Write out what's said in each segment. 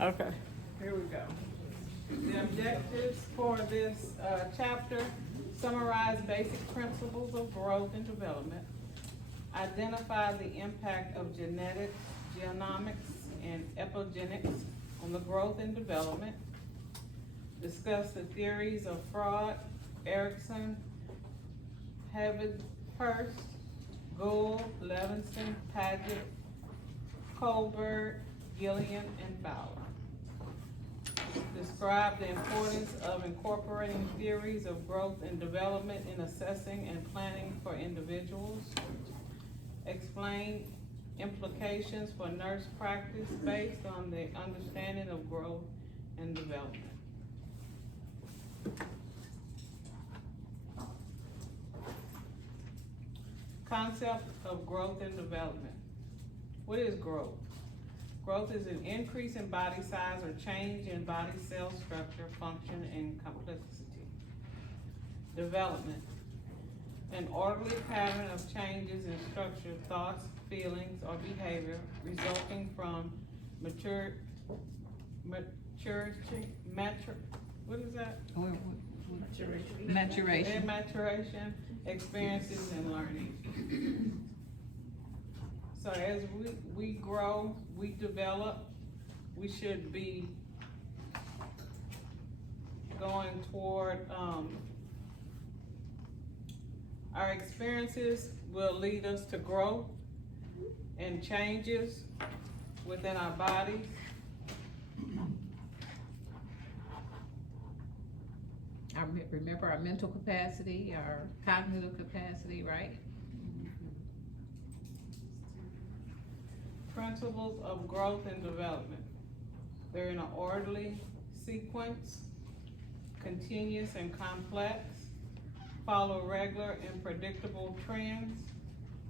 Okay, here we go. The objectives for this chapter: summarize basic principles of growth and development, identify the impact of genetics, genomics, and epigenetics on the growth and development, discuss the theories of Fraud, Erickson, Hurst, Gould, Levinson, Paget, Colbert, Gillian, and Fowler. Describe the importance of incorporating theories of growth and development in assessing and planning for individuals. Explain implications for nurse practice based on the understanding of growth and development. Concept of growth and development. What is growth? Growth is an increase in body size or change in body cell structure, function, and complexity. Development. An orderly pattern of changes in structure, thoughts, feelings, or behavior resulting from maturity, what is that? Maturation. And maturation, experiences, and learning. So as we grow, we develop, we should be going toward, our experiences will lead us to growth and changes within our bodies. Remember our mental capacity, our cognitive capacity, right? Principles of growth and development. They're in an orderly sequence, continuous and complex, follow regular and predictable trends,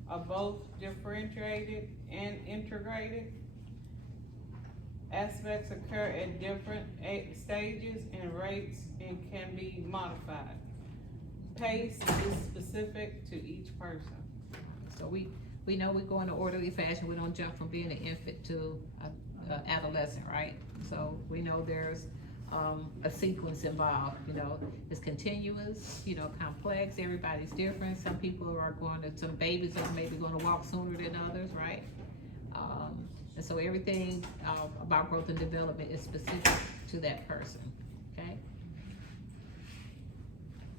are both differentiated and integrated. Aspects occur at different stages and rates and can be modified. Pace is specific to each person. So we know we go in an orderly fashion. We don't jump from being an infant to an adolescent, right? So we know there's a sequence involved. You know, it's continuous, you know, complex. Everybody's different. Some people are some babies are maybe going to walk sooner than others, right? And so everything about growth and development is specific to that person, okay?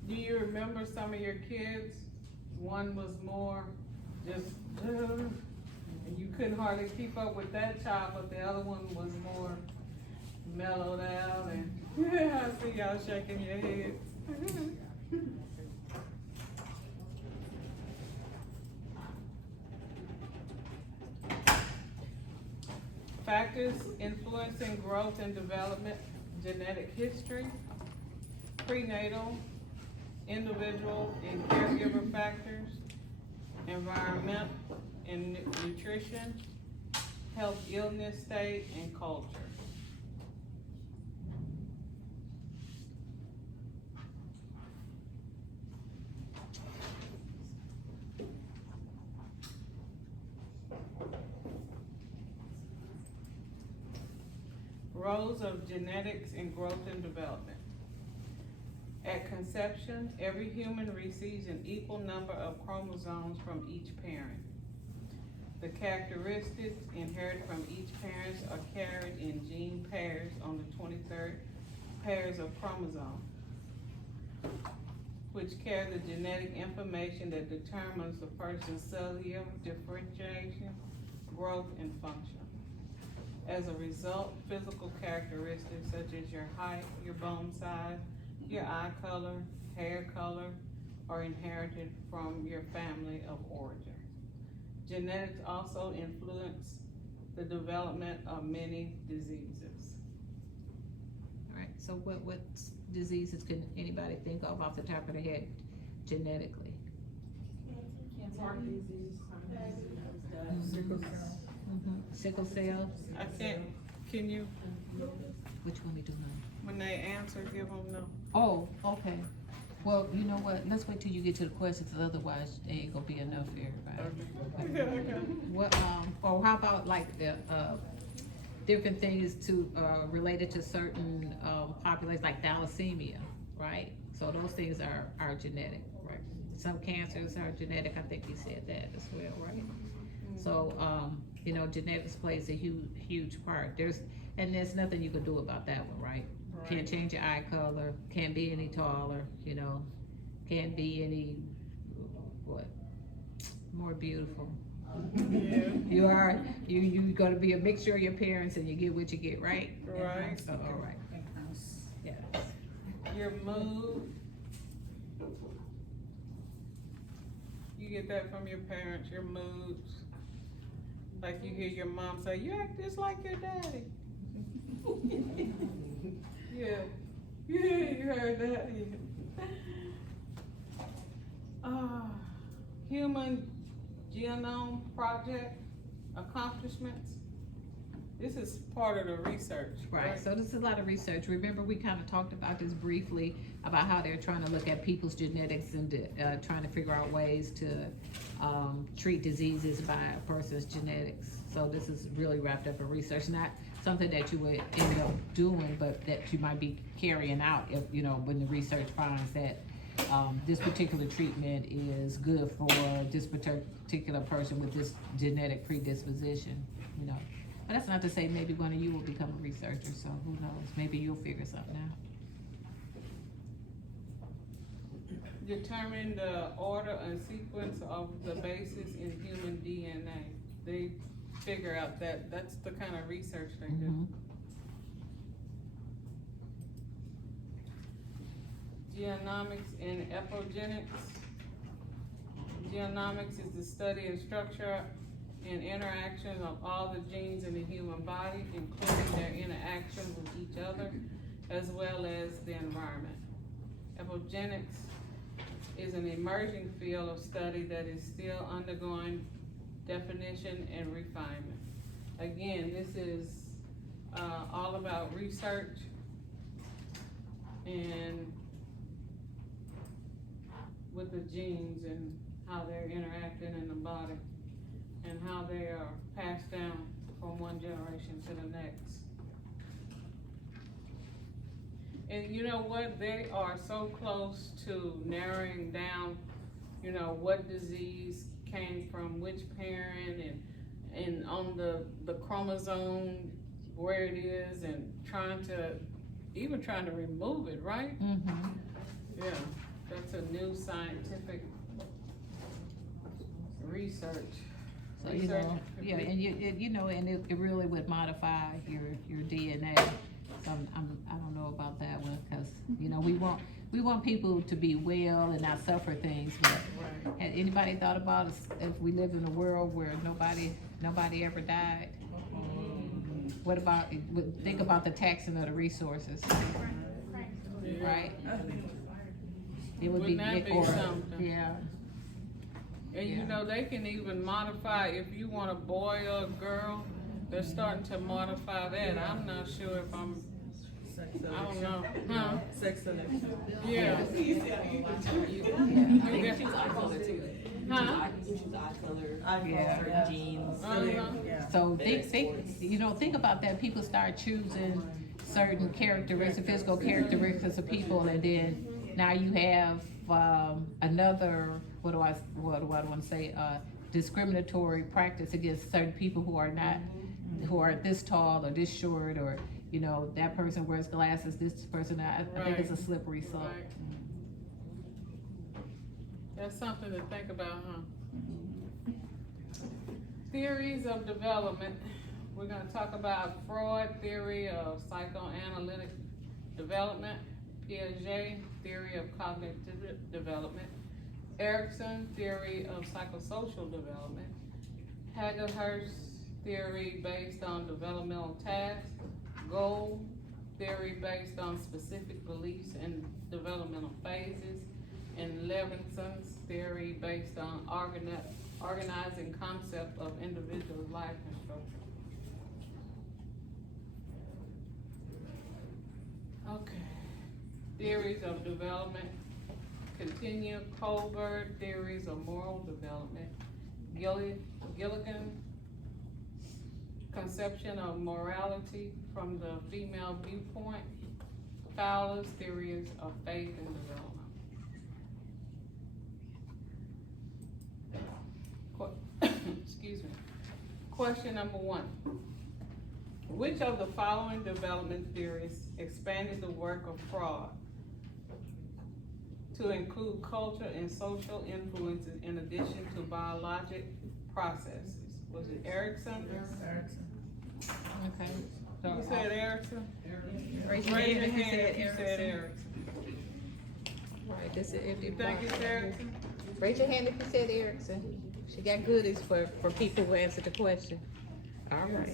Do you remember some of your kids? One was more just, and you couldn't hardly keep up with that child, but the other one was more mellowed out, and I see y'all shaking your heads. Factors influencing growth and development: genetic history, prenatal, individual and caregiver factors, environment and nutrition, health, illness state, and culture. Roles of genetics in growth and development. At conception, every human receives an equal number of chromosomes from each parent. The characteristics inherited from each parent are carried in gene pairs on the 23rd pairs of chromosomes, which carry the genetic information that determines the person's cellular differentiation, growth, and function. As a result, physical characteristics such as your height, your bone size, your eye color, hair color are inherited from your family of origin. Genetics also influence the development of many diseases. All right, so what diseases can anybody think of off the top of their head genetically? Heart disease, Sickle cell. Sickle cell? I can't, can you, Which one we do now? when they answer, give them no. Oh, okay. Well, you know what? Let's wait till you get to the questions, otherwise it ain't gonna be enough for everybody. Okay. What, or how about like the, different things to, related to certain, populations, like thalassemia, right? So those things are genetic, right? Some cancers are genetic, I think you said that as well, right? So, you know, genetics plays a huge part. There's nothing you can do about that one, right? Can't change your eye color, can't be any taller, you know, can't be any, what, more beautiful. Yeah. You gonna be a mixture of your parents and you get what you get, right? Right. So, all right, yes. Your mood. You get that from your parents, your moods. Like you hear your mom say, you act just like your daddy. Yeah. Yeah, you heard that. Yeah. Human Genome Project accomplishments. This is part of the research, Right, so this is a lot of research. Remember, we kind of talked about this briefly, about how they're trying to look at people's genetics and trying to figure out ways to treat diseases by a person's genetics. So this is really wrapped up in research, not something that you would end up doing, but that you might be carrying out if, you know, when the research finds that this particular treatment is good for this particular person with this genetic predisposition, you know. But that's not to say maybe one of you will become a researcher, so who knows? Maybe you'll figure something out. Determine the order and sequence of the bases in human DNA. They figure out that's the kind of research they do. Mhm. Genomics and epigenetics. Genomics is the study and structure and interaction of all the genes in the human body, including their interactions with each other, as well as the environment. Epigenetics is an emerging field of study that is still undergoing definition and refinement. Again, this is all about research and with the genes and how they're interacting in the body and how they are passed down from one generation to the next. And you know what? They are so close to narrowing down, you know, what disease came from which parent and on the chromosome where it is, and trying to remove it, right? Mm-hmm. Yeah, that's a new scientific research. So, you know, yeah, and you know, and it really would modify your DNA. So I don't know about that one, cause, you know, we want people to be well and not suffer things, but Right. had anybody thought about if we lived in a world where nobody ever died? What about, think about the taxing of the resources, Yeah. right? It would be, Wouldn't that be or, something? yeah, And you Yeah. know, they can even modify, if you want a boy or a girl, they're starting to modify that. I'm not sure if I don't know, huh? Sex selection. Yeah. I think you choose eye color too. Huh? You choose eye color, Yeah. certain genes. Uh-huh. so think about that, people start choosing certain characteristics, physical characteristics of people, and then now you have, another, what do I wanna say, discriminatory practice against certain people who are not, who are this tall or this short, or, you know, that person wears glasses, this person, I think it's a slippery slope. Right. That's something to think about, huh? Theories of development. We're gonna talk about Freud theory of psychoanalytic development, Piaget theory of cognitive development, Erikson theory of psychosocial development, Hagelhurst theory based on developmental tasks, Gold theory based on specific beliefs and developmental phases, and Levinson's theory based on organizing concept of individual life and structure. Okay. Theories of development. Continue Colbert theories of moral development. Gilligan conception of morality from the female viewpoint, Fowler's theories of faith and development. Excuse me. Question number 1. Which of the following development theories expanded the work of fraud to include culture and social influences in addition to biologic processes? Was it Erickson? Okay. You said Erickson? Raise Raise your if you hand if you said Erickson. Right, this is if You think it's Erickson? Raise your hand if you said Erickson. She got goodies for people who answered the question. All right.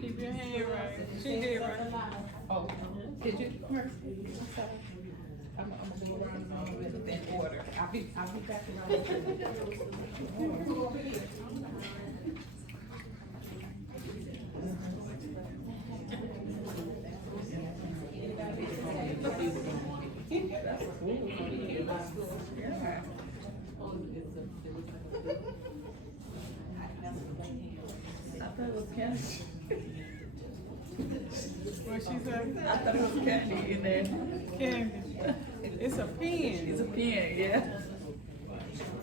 Keep your hand right. She did right. Oh, did you? I'm gonna go around in order. I'll be back around. What she said? I thought it was candy in there. Candy. It's a pen. It's a pen, yeah.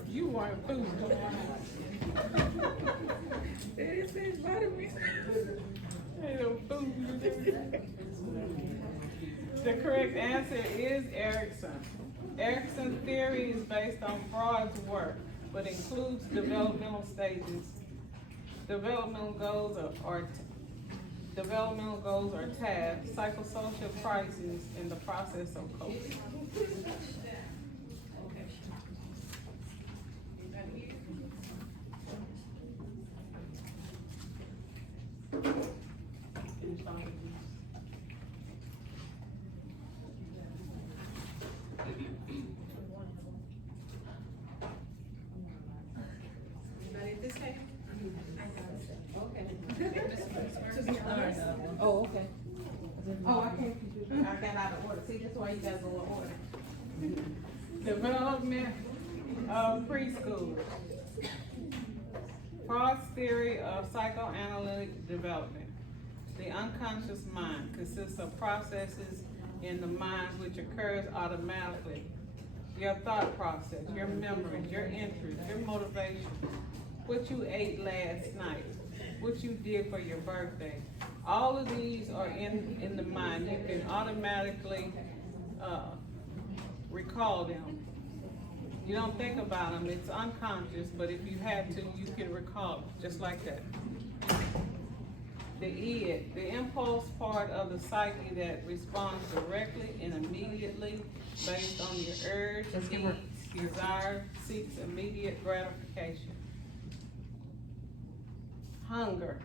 You weren't food. It says vitamins. Ain't no food. The correct answer is Erickson. Erickson's theory is based on Freud's work, but includes developmental stages. Developmental goals are tasks, psychosocial crises, and the process of coping. Oh, okay. Oh, I can't. I got out of order. See, that's why you gotta go in order. Development of preschool. Freud's theory of psychoanalytic development. The unconscious mind consists of processes in the mind which occurs automatically. Your thought process, your memories, your interests, your motivation, what you ate last night, what you did for your birthday. All of these are in the mind. You can automatically recall them. You don't think about them, it's unconscious, but if you had to, you can recall it, just like that. The id, the impulse part of the psyche that responds directly and immediately based on your urge, needs, desire, seeks immediate gratification. Hunger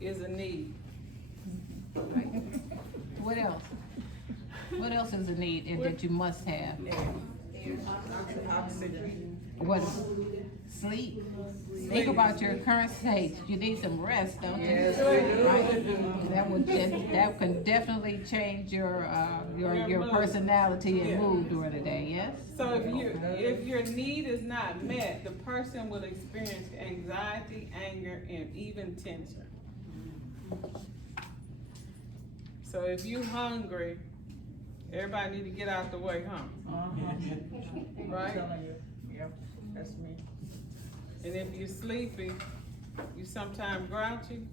is a need. Right. What else? What else is a need and that you must have? What? Sleep. Think about your current state. You need some rest, don't you? Yes, we do. Right? That can definitely change your mood. personality and Yeah. mood during the day. Yes. So if your need is not met, the person will experience anxiety, anger, and even tension. So if you hungry, everybody need to get out the way, huh? Right? Telling you. Yep, that's me. And if you're sleepy, you sometimes grouchy.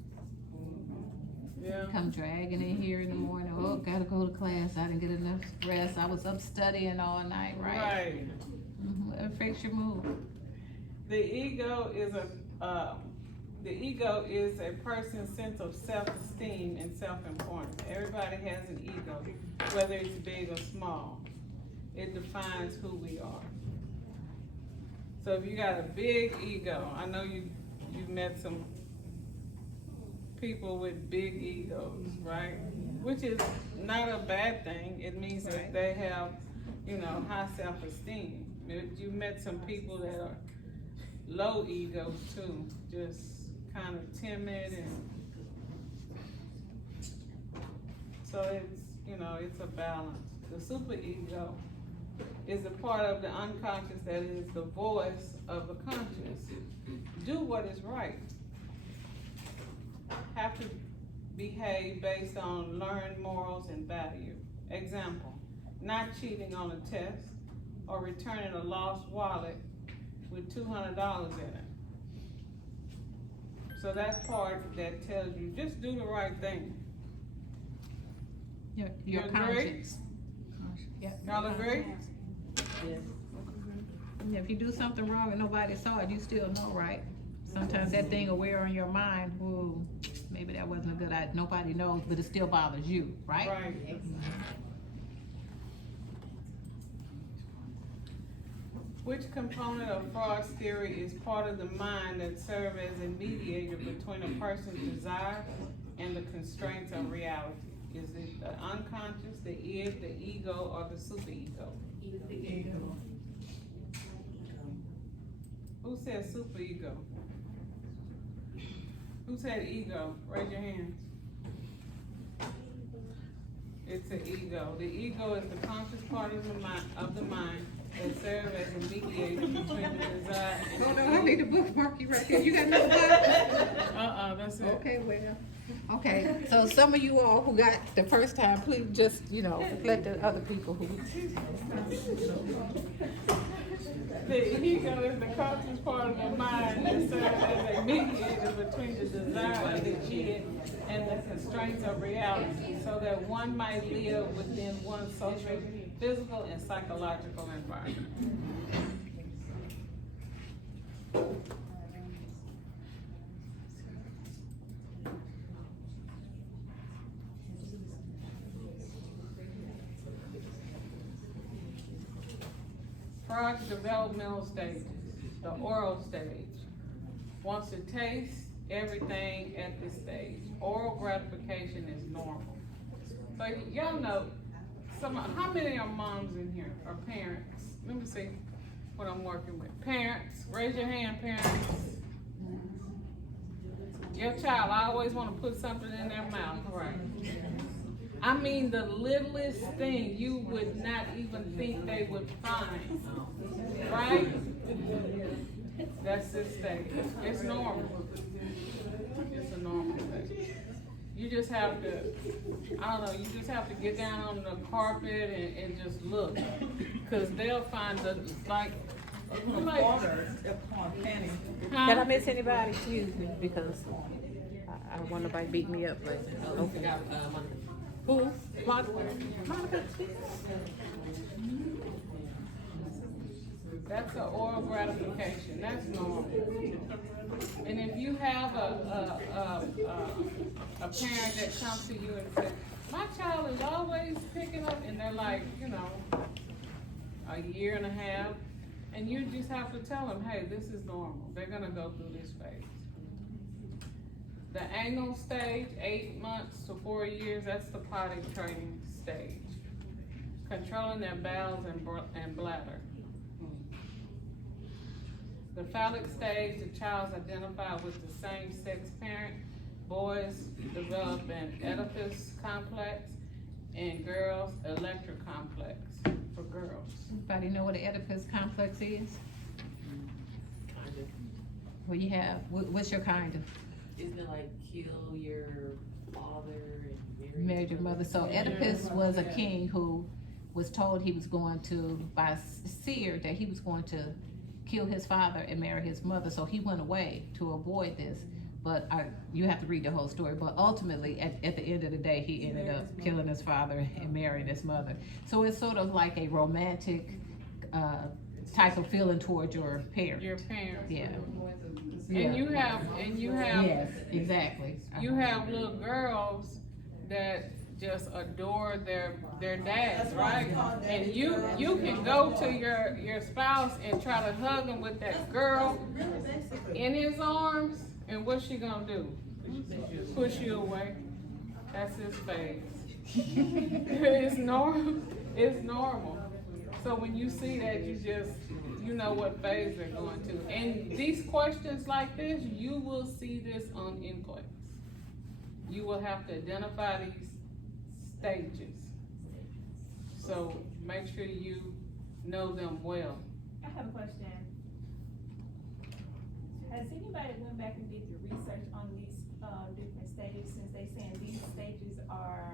Yeah. Come dragging in here in the morning. Oh, gotta go to class. I didn't get enough rest. I was up studying all night. Right. Right. It affects your mood. The ego is a person's sense of self-esteem and self-importance. Everybody has an ego, whether it's big or small. It defines who we are. So if you got a big ego, I know you've met some people with big egos, right? Which is not a bad thing. It means that they have, high self-esteem. You met some people that are low egos too, just kind of timid, and so it's a balance. The super ego is the part of the unconscious that is the voice of the conscious. Do what is right. Have to behave based on learned morals and value. Example, not cheating on a test or returning a lost wallet with $200 in it. So that's part that tells you, just do the right thing. Your You agree? conscience. Yeah. Y'all agree? Yeah, if you do something wrong and nobody saw it, you still know, right? Sometimes that thing will wear on your mind, ooh, maybe that wasn't a good idea, nobody knows, but it still bothers you, right? Right. Which component of Freud's theory is part of the mind that serves as a mediator between a person's desire and the constraints of reality? Is it the unconscious, the id, the ego, or the superego? Ego. Who said superego? Who said ego? Raise your hands. It's the ego. The ego is the conscious part of the mind that serves as a mediator between the desire and Oh the no, I need to bookmark you right there, you got another book? that's it. Okay, well, okay, so some of you all who got the first time, please just, let the other people who. The ego is the conscious part of the mind that serves as a mediator between the desire of the id and the constraints of reality, so that one might live within one's social, physical, and psychological environment. Freud's developmental stages, the oral stage, wants to taste everything at this stage. Oral gratification is normal. So y'all know, how many are moms in here, or parents? Let me see what I'm working with. Parents, raise your hand, parents. Your child, I always want to put something in their mouth, right? I mean, the littlest thing you would not even think they would find, right? That's this stage. It's normal. It's a normal stage. You just have to, I don't know, you just have to get down on the carpet and just look. Cause they'll find Did I miss anybody? Excuse me, because I don't want nobody to beat me up, but, okay. Who? Monica. That's an oral gratification. That's normal. And if you have a parent that comes to you and says, my child is always picking up, and they're like, a year and a half, and you just have to tell them, hey, this is normal. They're gonna go through this phase. The anal stage, 8 months to 4 years, that's the potty training stage. Controlling their bowels and bladder. The phallic stage, the child's identified with the same sex parent. Boys develop an Oedipus complex, and girls, electric complex for girls. Anybody know what an Oedipus complex is? Kind of. Well, you have, what's your kind of? Isn't it like kill your father and Married your mother. So Oedipus was a king who was told he was going to, by seer, that he was going to kill his father and marry his mother. So he went away to avoid this. But you have to read the whole story. But ultimately, at the end of the day, he ended up killing his father and marrying his mother. So it's sort of like a romantic type of feeling towards your parent. Your parents. Yeah. And you have, Yes, exactly. you have little girls that just adore their dads, right? And you can go to your spouse and try to hug him with that girl in his arms, and what's she gonna do? Push you away. That's his phase. It's normal. It's normal. So when you see that, you know what phase they're going to. And these questions like this, you will see this on NCLEX. You will have to identify these stages. So make sure you know them well. I have a question. Has anybody went back and did the research on these, different stages, since they saying these stages are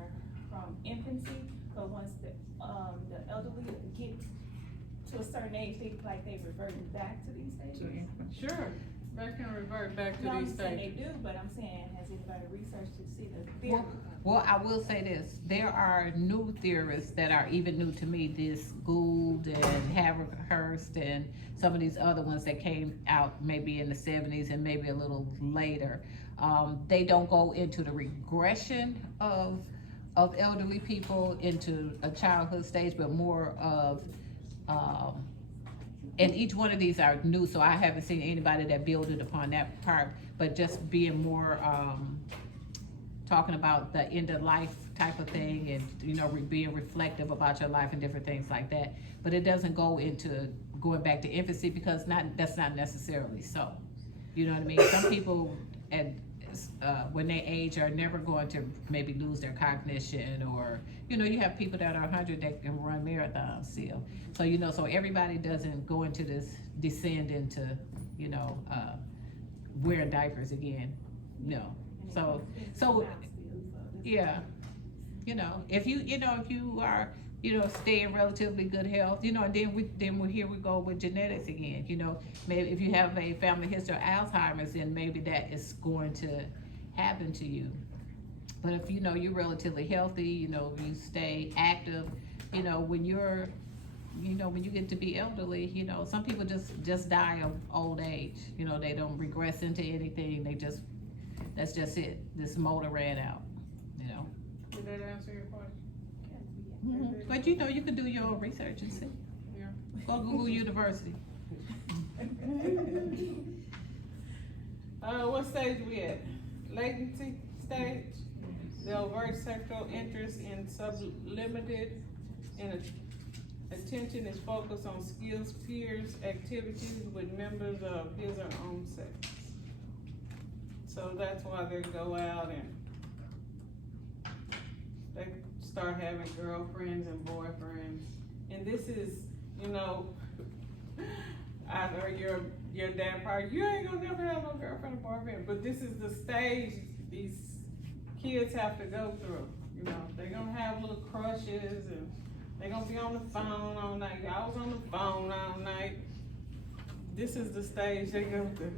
from infancy, but once the elderly get to a certain age, they, like, they reverting back to these stages? Sure, they can revert back to No, I'm these saying they stages. do, but I'm saying, has anybody researched to see the theory? Well, I will say this, there are new theorists that are even new to me, this Gould and Haverhurst and some of these other ones that came out maybe in the 70s and maybe a little later. They don't go into the regression of elderly people into a childhood stage, but more of, and each one of these are new, so I haven't seen anybody that builded upon that part, but just being more, talking about the end of life type of thing and, you know, being reflective about your life and different things like that. But it doesn't go into going back to infancy because that's not necessarily so. You know what I mean? Some people when they age are never going to maybe lose their cognition, or, you know, you have people that are 100 that can run marathons still. So, you know, so everybody doesn't go into this, descend into, you know, wearing diapers again, no. So, yeah, you know, if you are, you know, stay in relatively good health, you know, and then here we go with genetics again, you know, maybe if you have a family history of Alzheimer's, then maybe that is going to happen to you. But if, you know, you're relatively healthy, you know, you stay active, you know, when you get to be elderly, you know, some people just die of old age, you know, they don't regress into anything, that's just it, this motor ran out, you know. Did that answer your question? Mm-hmm. But you know, you can do your own research and see. Yeah. Go Google University. What stage we at? Latency stage? The overt sexual interest in sublimited and attention is focused on skills, peers, activities with members of his or own sex. So that's why they go out and they start having girlfriends and boyfriends. And this is, you know, either your dad probably, you ain't gonna never have no girlfriend or boyfriend, but this is the stage these kids have to go through. You know, they're gonna have little crushes and they're gonna be on the phone all night. I was on the phone all night. This is the stage they go through.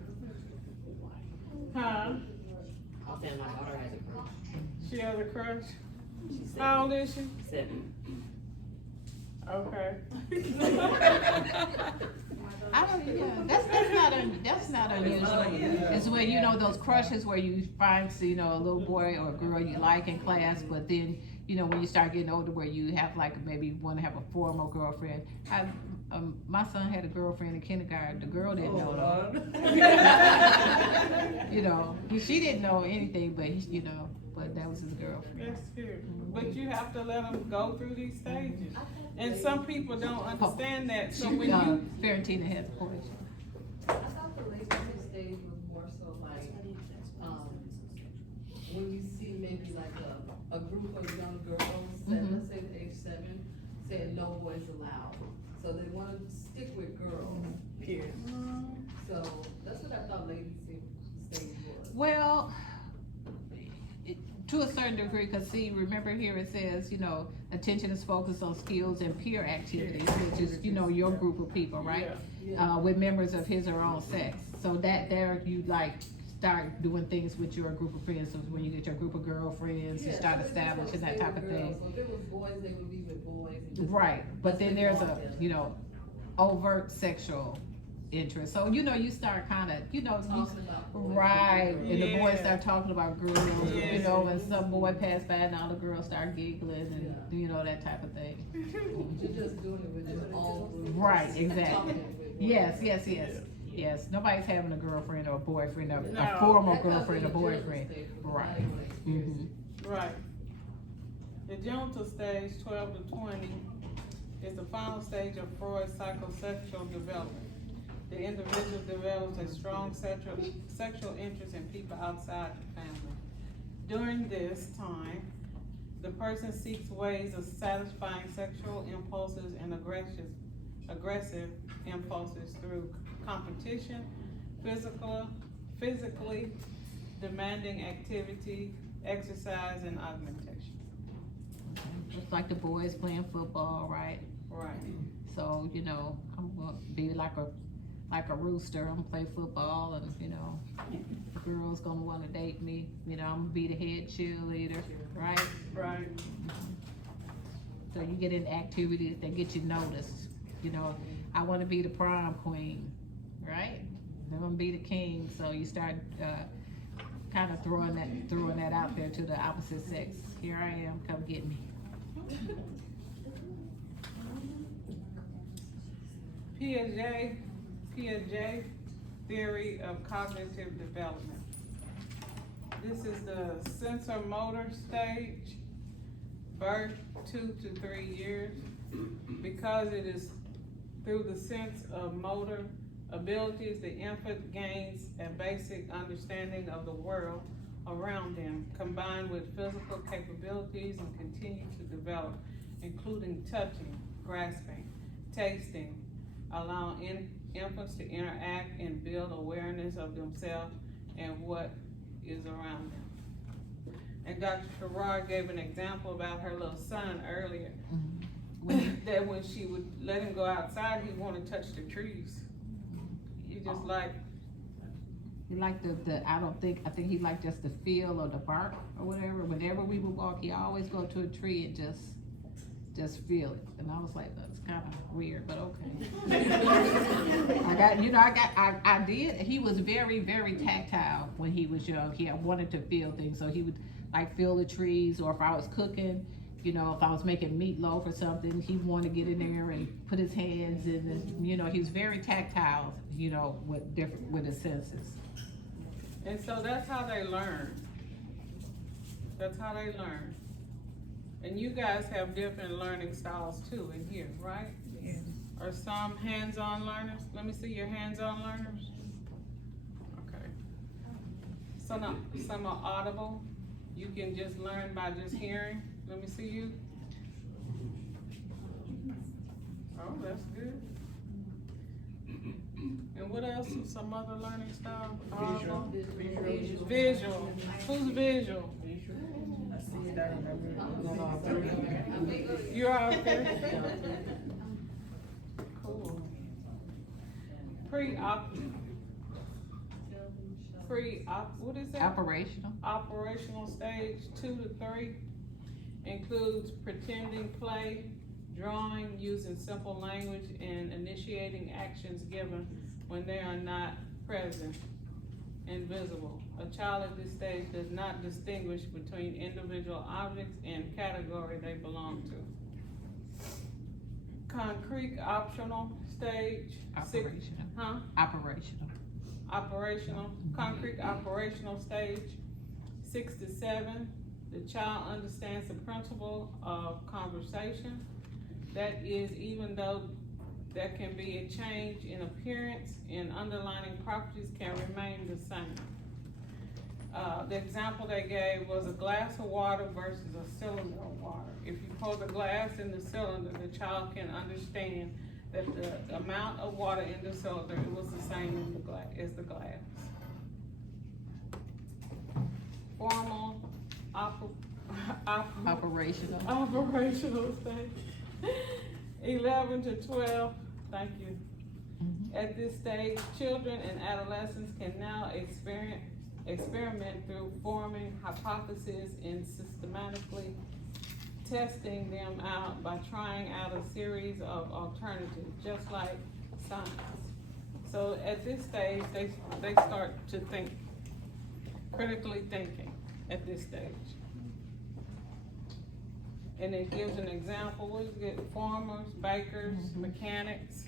Huh? I'll say my daughter has a crush. She has a crush? She's 7. How old is she? 7. Okay. I don't, yeah, that's not unusual. It's where, you know, those crushes where you find, you know, a little boy or a girl you like in class, but then, you know, when you start getting older where you have like maybe want to have a formal girlfriend. My son had a girlfriend in kindergarten. The girl didn't know though. You know, she didn't know anything, but you know, but that was his girlfriend. That's cute. But you have to let them go through these stages. And some people don't understand that. So when you Farentina has a question. I thought the latency stage was more so like, when you see maybe like a group of young girls, let's say the age 7, saying no boys allowed. So they want to stick with girls. Period. So that's what I thought latency stage was. Well, to a certain degree, because see, remember here it says, you know, attention is focused on skills and peer activities, which is, you know, your group of people, right? Yeah. With members of his or own sex. So that there you like start doing things with your group of friends. So when you get your group of girlfriends, you start so they just wanna establishing that stay type of with thing. girls. So if it was boys, they would be with boys. And just Right, but then there's a, want them. you know, overt sexual interest. So, you know, you start kind of, you know, you, Talking about boys. right, and the boys Yeah. start talking about girls, you Yeah. know, and some boy pass by and all the girls start giggling and, you know, that type of thing. You're just doing it with your own group. Right, Just exactly. talking with Yes, yes, yes, yes. Nobody's having a girlfriend or a boyfriend or No. a formal That comes girlfriend or in the genital boyfriend. stage, because Right. now you wanna experience it. Right. The genital stage, 12 to 20, is the final stage of Freud's psychosexual development. The individual develops a strong sexual interest in people outside the family. During this time, the person seeks ways of satisfying sexual impulses and aggressive impulses through competition, physically demanding activity, exercise, and augmentation. Just like the boys playing football, right? Right. So, you know, I'm gonna be like a rooster, I'm gonna play football, and, you know, the girl's gonna wanna date me, you know, I'm gonna be the head cheerleader, right? Right. So you get into activities that get you noticed, you know, I wanna be the prom queen, right? They're gonna be the king, so you start, kinda throwing that out there to the opposite sex. Here I am, come get me. Piaget theory of cognitive development. This is the sensor motor stage, birth 2 to 3 years, because it is through the sense of motor abilities the infant gains a basic understanding of the world around them, combined with physical capabilities, and continue to develop, including touching, grasping, tasting, allowing infants to interact and build awareness of themselves and what is around them. And Dr. Sherrod gave an example about her little son earlier, when she would let him go outside, he'd want to touch the trees. He just like, He liked I think he liked just the feel of the bark or whatever. Whenever we would walk, he always go to a tree and just feel it. And I was like, that's kind of weird, but okay. I did. He was very, very tactile when he was young. He wanted to feel things, so he would like feel the trees, or if I was cooking, you know, if I was making meatloaf or something, he wanted to get in there and put his hands in, and, you know, he was very tactile, you know, with his senses. and so that's how they learn. That's how they learn. And you guys have different learning styles too in here, right? Yeah. Are some hands-on learners? Let me see your hands-on learners. Okay. Some are audible. You can just learn by just hearing. Let me see you. Oh, that's good. And what else? Some other learning style? Audible. Visual. Who's visual? I see it down there. You're out there? Cool. What is that? Operational stage 2 to 3 includes pretending play, drawing, using simple language, and initiating actions given when they are not present and visible. A child at this stage does not distinguish between individual objects and category they belong to. Concrete optional stage. Concrete operational stage 6 to 7. The child understands the principle of conversation. That is, even though there can be a change in appearance and underlying properties can remain the same. The example they gave was a glass of water versus a cylinder of water. If you pour the glass in the cylinder, the child can understand that the amount of water in the cylinder was the same in the as the glass. Formal operational stage 11 to 12. Thank you. At this stage, children and adolescents can now experiment through forming hypotheses and systematically testing them out by trying out a series of alternatives, just like science. So at this stage, they start to think, critically thinking at this stage. And it gives an example. We get farmers, bakers, mechanics,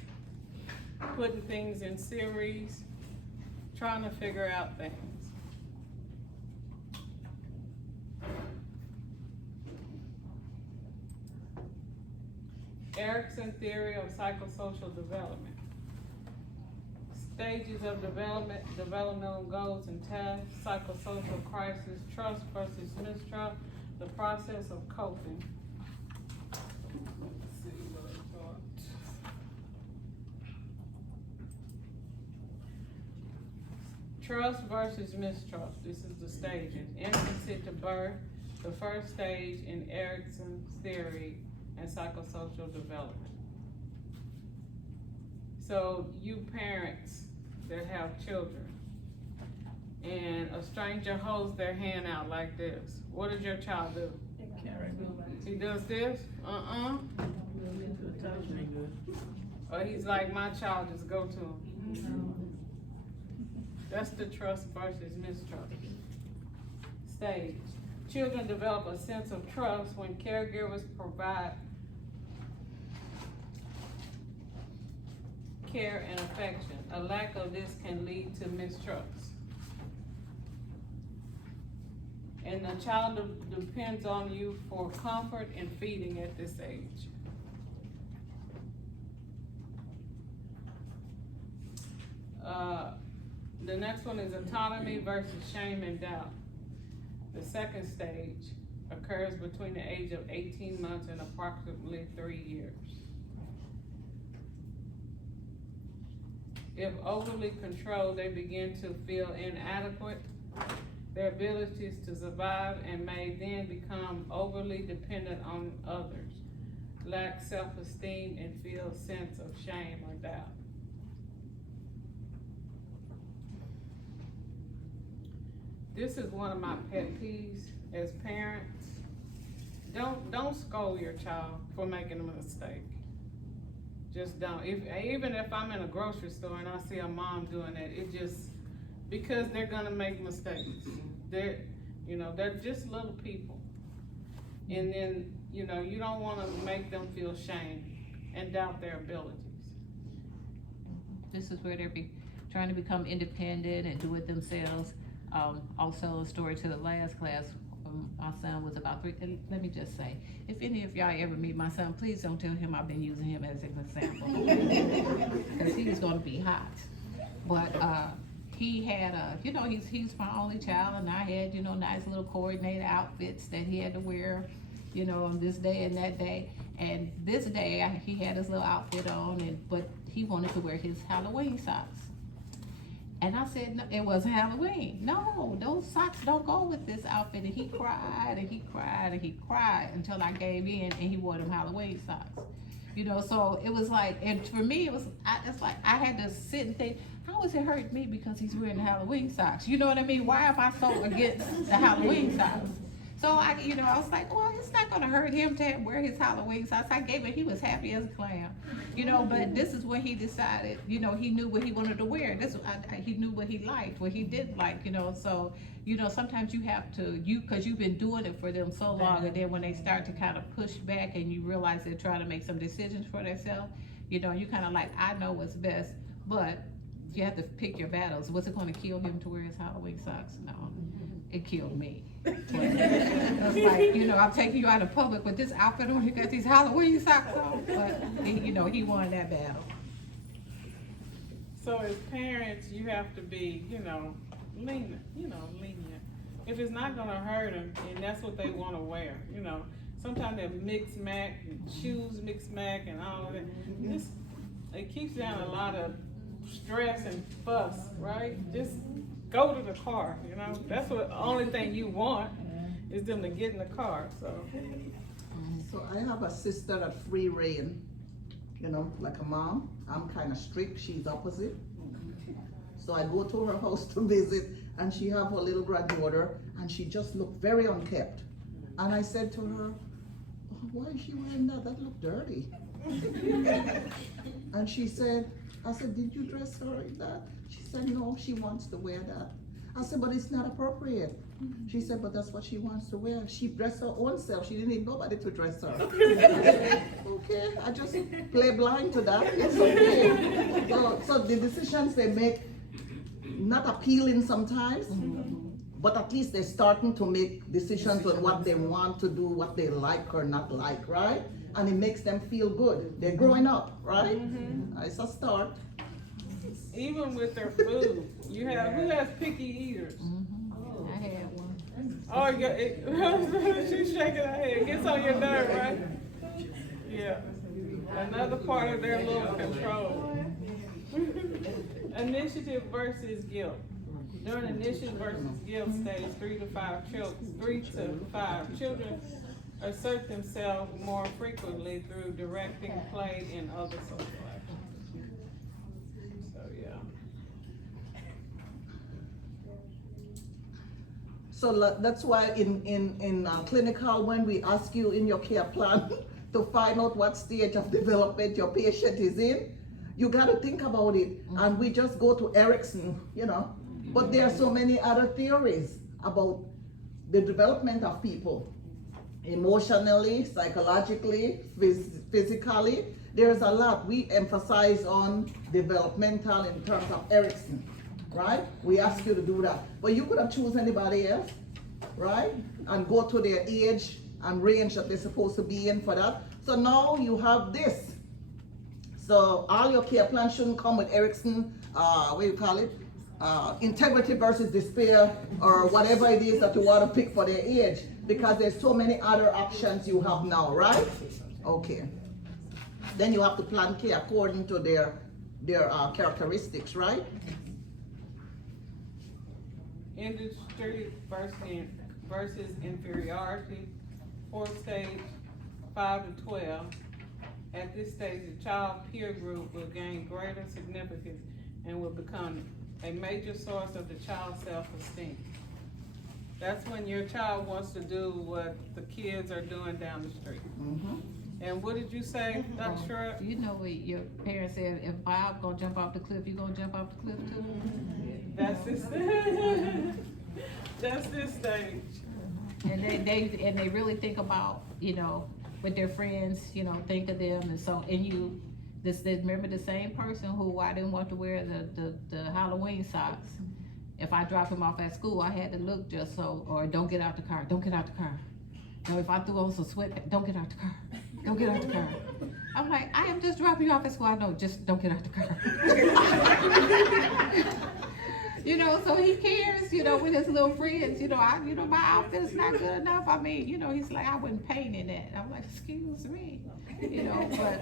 putting things in series, trying to figure out things. Erickson theory of psychosocial development. Stages of development, developmental goals and tasks, psychosocial crisis, trust versus mistrust, the process of coping. Let's see what I thought. Trust versus mistrust. This is the stages. Infancy to birth, the first stage in Erickson's theory and psychosocial development. So you parents that have children and a stranger holds their hand out like this, what does your child do? He does this? Or he's like, my child, just go to him. That's the trust versus mistrust stage. Children develop a sense of trust when caregivers provide care and affection. A lack of this can lead to mistrust. And the child depends on you for comfort and feeding at this age. The next one is autonomy versus shame and doubt. The second stage occurs between the age of 18 months and approximately 3 years. If overly controlled, they begin to feel inadequate, their abilities to survive, and may then become overly dependent on others, lack self-esteem, and feel a sense of shame or doubt. This is one of my pet peeves as parents. Don't scold your child for making a mistake. Just don't. Even if I'm in a grocery store and I see a mom doing that, it just, because they're gonna make mistakes. They're just little people. And then, you don't wanna make them feel shame and doubt their abilities. This is where they're trying to become independent and do it themselves. Also a story to the last class, my son was about 3, and let me just say, if any of y'all ever meet my son, please don't tell him I've been using him as an example, because he's gonna be hot. But he had he's my only child, and I had, nice little coordinated outfits that he had to wear, on this day and that day. And this day, he had his little outfit on, but he wanted to wear his Halloween socks. And I said, no, it wasn't Halloween. No, those socks don't go with this outfit. And he cried and he cried and he cried until I gave in, and he wore them Halloween socks. So it was like, and for me, it's like I had to sit and think, how is it hurt me because he's wearing the Halloween socks? You know what I mean? Why am I so against the Halloween socks? So I was like, well, it's not gonna hurt him to wear his Halloween socks. I gave it, he was happy as a clam, but this is when he decided, he knew what he wanted to wear. He knew what he liked, what he didn't like, so, sometimes you have to, cause you've been doing it for them so long, and then when they start to kind of push back and you realize they're trying to make some decisions for themselves, you kind of like, I know what's best, but you have to pick your battles. Was it gonna kill him to wear his Halloween socks? No, it killed me. It's like, I'm taking you out of public with this outfit on, you got these Halloween socks on, but, he won that battle. So as parents, you have to be, lenient, If it's not gonna hurt them, and that's what they wanna wear, Sometimes they're mixed mac, and shoes mixed mac, and all of that. It keeps down a lot of stress and fuss, right? Just go to the car, That's the only thing you want is them to get in the car, so. So I have a sister at free reign, like a mom. I'm kind of strict, she's opposite. So I go to her house to visit, and she have her little granddaughter, and she just looked very unkept. And I said to her, oh, why is she wearing that? That look dirty. And she said, I said, did you dress her like that? She said, no, she wants to wear that. I said, but it's not appropriate. She said, but that's what she wants to wear. She dressed her own self. She didn't need nobody to dress her. Okay, I just play blind to that. It's okay. So the decisions they make, not appealing sometimes, but at least they're starting to make decisions on what they want to do, what they like or not like, right? And it makes them feel good. They're growing up, right? It's a start. Even with their food, who has picky eaters? I had one. Oh, she's shaking her head. It gets on your nerve, right? Yeah. Another part of their little control. Initiative versus guilt. During initial versus give stage, 3 to 5 children assert themselves more frequently through directing, play, and other social actions. So, yeah. So that's why in clinical, when we ask you in your care plan to find out what stage of development your patient is in, you gotta think about it. And we just go to Erickson, you know. But there are so many other theories about the development of people. Emotionally, psychologically, physically, there's a lot. We emphasize on developmental in terms of Erickson, right? We ask you to do that. But you could have chosen anybody else, right? And go to their age and range that they're supposed to be in for that. So now you have this. So all your care plans shouldn't come with Erickson, what do you call it? Integrity versus despair, or whatever it is that you want to pick for their age, because there's so many other options you have now, right? Okay. Then you have to plan care according to their characteristics, right? Industry versus inferiority, 4th stage, 5 to 12. At this stage, the child peer group will gain greater significance and will become a major source of the child's self-esteem. That's when your child wants to do what the kids are doing down the street. Mm-hmm. And what did you say, Dr. Shrub? You know what your parents said, if Bob gonna jump off the cliff, you gonna jump off the cliff too? That's this, that's this stage. And they really think about, you know, with their friends, you know, think of them, and so, and you, remember the same person who I didn't want to wear the Halloween socks. If I drop him off at school, I had to look just so, or don't get out the car, don't get out the car. No, if I threw on some sweat, don't get out the car, don't get out the car. I'm like, I am just dropping you off at school. I know, just don't get out the car. You know, so he cares, you know, with his little friends, you know, my outfit is not good enough. I mean, you know, he's like, I wasn't paying in that. I'm like, excuse me, you know, but,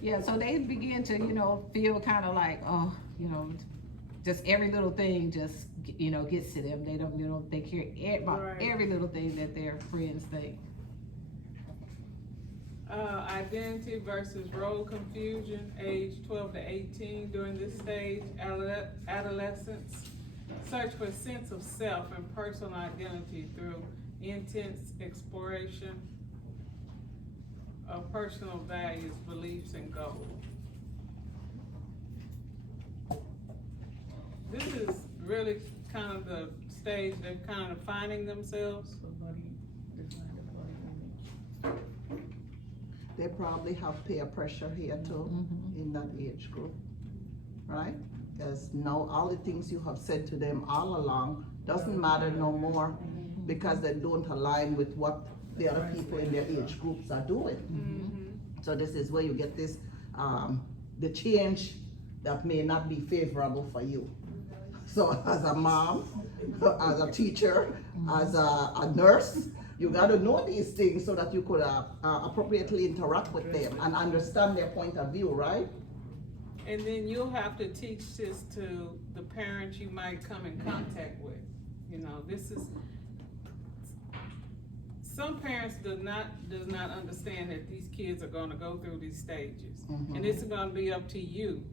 yeah, so they begin to, you know, feel kind of like, oh, you know, just every little thing just, you know, gets to them. They don't, you know, they care about every little thing that their friends think. Identity versus role confusion, age 12 to 18. During this stage, adolescents search for a sense of self and personal identity through intense exploration of personal values, beliefs, and goals. This is really kind of the stage they're kind of finding themselves. They probably have peer pressure here too, in that age group, right? Because now all the things you have said to them all along doesn't matter no more, because they don't align with what the other people in their age groups are doing. So this is where you get this, the change that may not be favorable for you. So as a mom, as a teacher, as a nurse, you gotta know these things so that you could appropriately interact with them and understand their point of view, right? And then you'll have to teach this to the parents you might come in contact with. You know, this is, some parents does not understand that these kids are gonna go through these stages. And it's gonna be up to you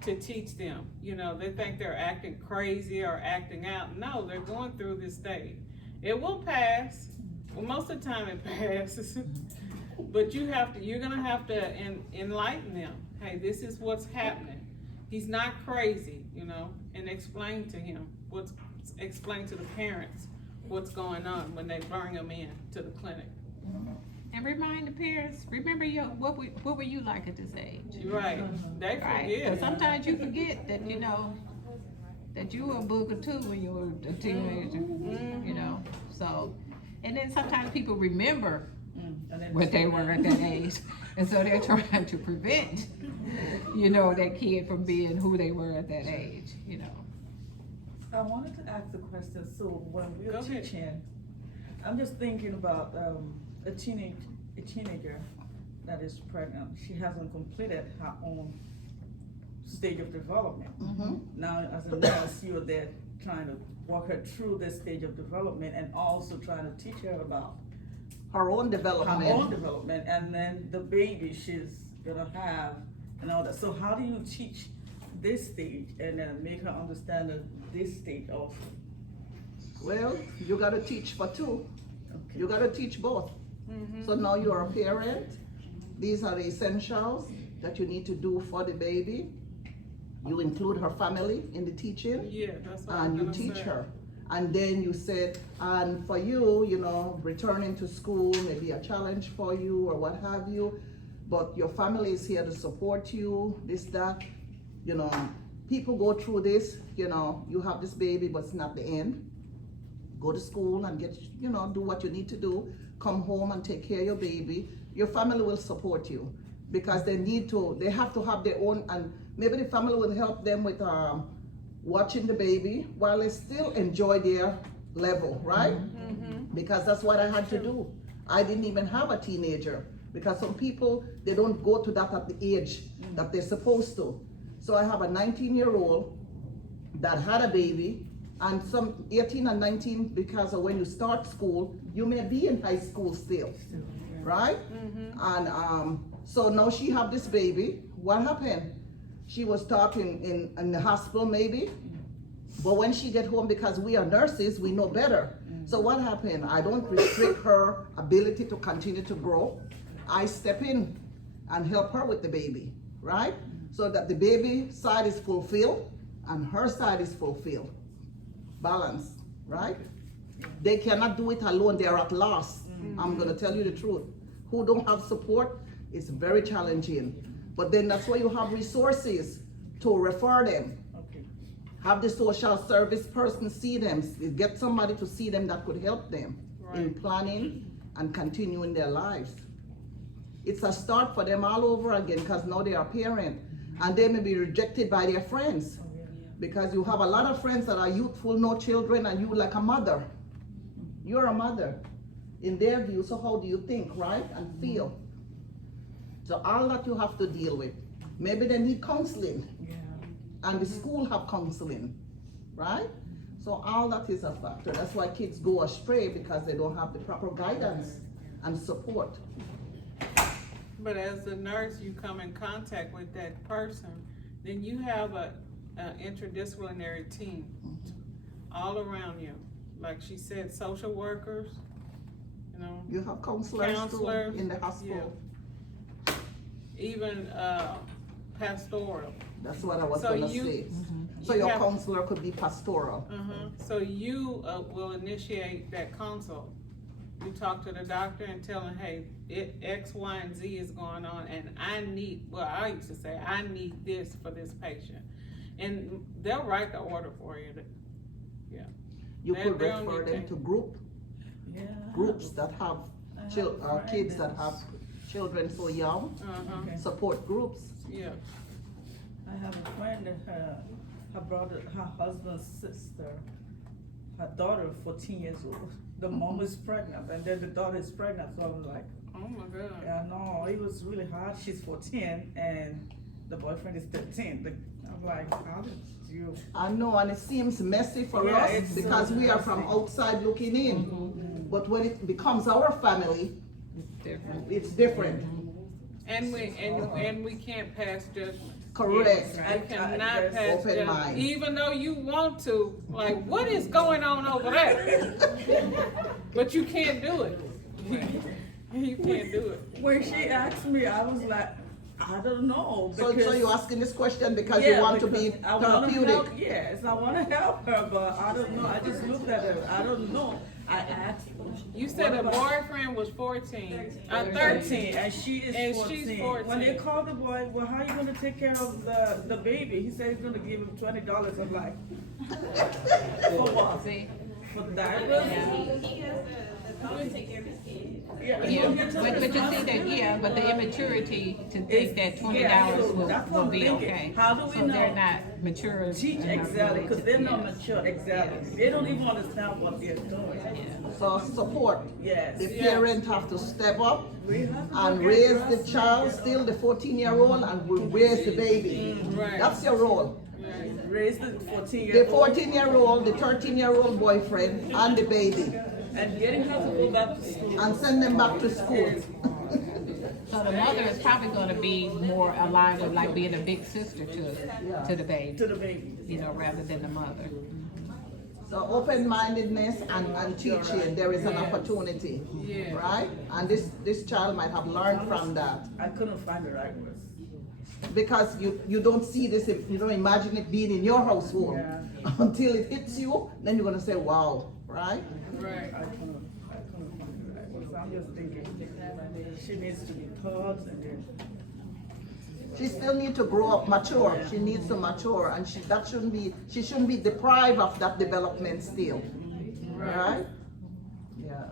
to teach them. You know, they think they're acting crazy or acting out. No, they're going through this stage. It will pass. Well, most of the time it passes. But you're gonna have to enlighten them. Hey, this is what's happening. He's not crazy, you know, and explain to him explain to the parents what's going on when they bring them in to the clinic. And remind the parents, remember what were you like at this age? Right, they Right, forget. 'cause sometimes you forget that, you know, that you were a booger too when you were a teenager, you know, so. And then sometimes people remember what they were at that age, and so they're trying to prevent, you know, that kid from being who they were at that age, you know. I wanted to ask a question, so when we're Go ahead. teaching, I'm just thinking about a teenager that is pregnant. She hasn't completed her own stage of development. Mhm. Now, as a nurse, you're there trying to walk her through this stage of development and also trying to teach her about Her own her development. own development and then the baby she's gonna have and all that. So how do you teach this stage and then make her understand this stage also? Well, you gotta teach for two. Okay. You gotta teach both. So now you're a parent. These are the essentials that you need to do for the baby. You include her family in the teaching. Yeah, that's what I'm And you gonna teach say. her. And then you said, and for you, you know, returning to school may be a challenge for you or what have you, but your family is here to support you, this, that, you know, people go through this, you know, you have this baby, but it's not the end. Go to school and get, you know, do what you need to do, come home and take care of your baby. Your family will support you because they have to have their own, and maybe the family will help them with, watching the baby while they still enjoy their level, right? Because that's what I had to do. I didn't even have a teenager because some people, they don't go to that at the age that they're supposed to. So I have a 19-year-old that had a baby and some 18 and 19 because of when you start school, you may be in high school still, right? And so now she have this baby. What happened? She was taught in the hospital maybe, but when she get home, because we are nurses, we know better. So what happened? I don't restrict her ability to continue to grow. I step in and help her with the baby, right? So that the baby side is fulfilled and her side is fulfilled. Balance, right? They cannot do it alone, they're at loss. I'm gonna tell you the truth. Who don't have support, it's very challenging. But then that's why you have resources to refer them. Okay. Have the social service person see them, get somebody to see them that could help them in Right. planning and continuing their lives. It's a start for them all over again because now they are parent and they may be rejected by their friends because you have a lot of friends that are youthful, no children, and you like a mother. You're a mother in their view, so how do you think, right, and feel? So all that you have to deal with. Maybe they need counseling, and the school have counseling, right? So all that is a factor. That's why kids go astray because they don't have the proper guidance and support. But as a nurse, you come in contact with that person, then you have an interdisciplinary team all around you. Like she said, social workers, you know, You have counselors too Counselors, in the hospital. even pastoral. That's what I was So gonna you- say. So you your have- counselor could be pastoral. So you will initiate that consult. You talk to the doctor and tell him, hey, X, Y, and Z is going on, and I used to say, I need this for this patient. And they'll write the order for you. You They- could they don't refer need them to- to groups that have kids that have children so young, Okay. support groups. Yeah, I have a friend that her brother, her husband's sister, her daughter, 14 years old. The mom is pregnant, and then the daughter is pregnant. So I was like, oh my God. yeah, no, it was really hard. She's 14, and the boyfriend is 13. I'm like, how did you? I know, and it seems messy for Yeah, us it's so because we are from messy. outside looking in. But when it becomes our family, Different. it's different. And we can't pass judgment. Correct. You cannot Yes. pass Open judgment, mind. even though you want to, like, what is going on over there? But you can't do it. You can't do it. When she asked me, I was like, I don't know. So because- you're asking this question because you Yeah, want to be because I wanna therapeutic. help- Yes, I wanna help her, but I don't know, I just looked at her, I don't know. I asked. You said what the about- boyfriend was 14, 13, and she is And 14. she's When they 14. called the boy, well, how you gonna take care of the baby? He said he's gonna give him $20. I'm like, for what? See? For diapers? He has the daughter take care of his kid. Yeah, Yeah, you took but you see that, responsibility. yeah, but the immaturity to think that $20 That's what will I'm be thinking. okay. How do we So they're know? not mature. Teach enough exactly, really because to- they're not yes. mature, exactly. Yes. They don't even understand what they're doing. Yeah. So support. Yes. The parent have to step up We have to and get raise the dressed child, and get still the 14-year-old, and will raise the baby. Right. That's your role. raise the 14-year-old. The 14-year-old, the 13-year-old boyfriend, and the baby, And getting her to go back to school. and send them back to school. So the mother is probably gonna be more aligned with like being a big sister to the baby, To the baby. you know, rather than the mother. So open-mindedness and teaching, there is an opportunity, Yeah. right? And this child might have learned from that. I couldn't find the right words. Because you don't see this, you don't imagine it being in your household. Yeah. Until it hits you, then you're gonna say, wow, right? Right. I couldn't find the right words. I'm just thinking, she needs to be taught and then. She still need to grow up, mature. She needs to mature, and she shouldn't be deprived of that development still, right? Yeah.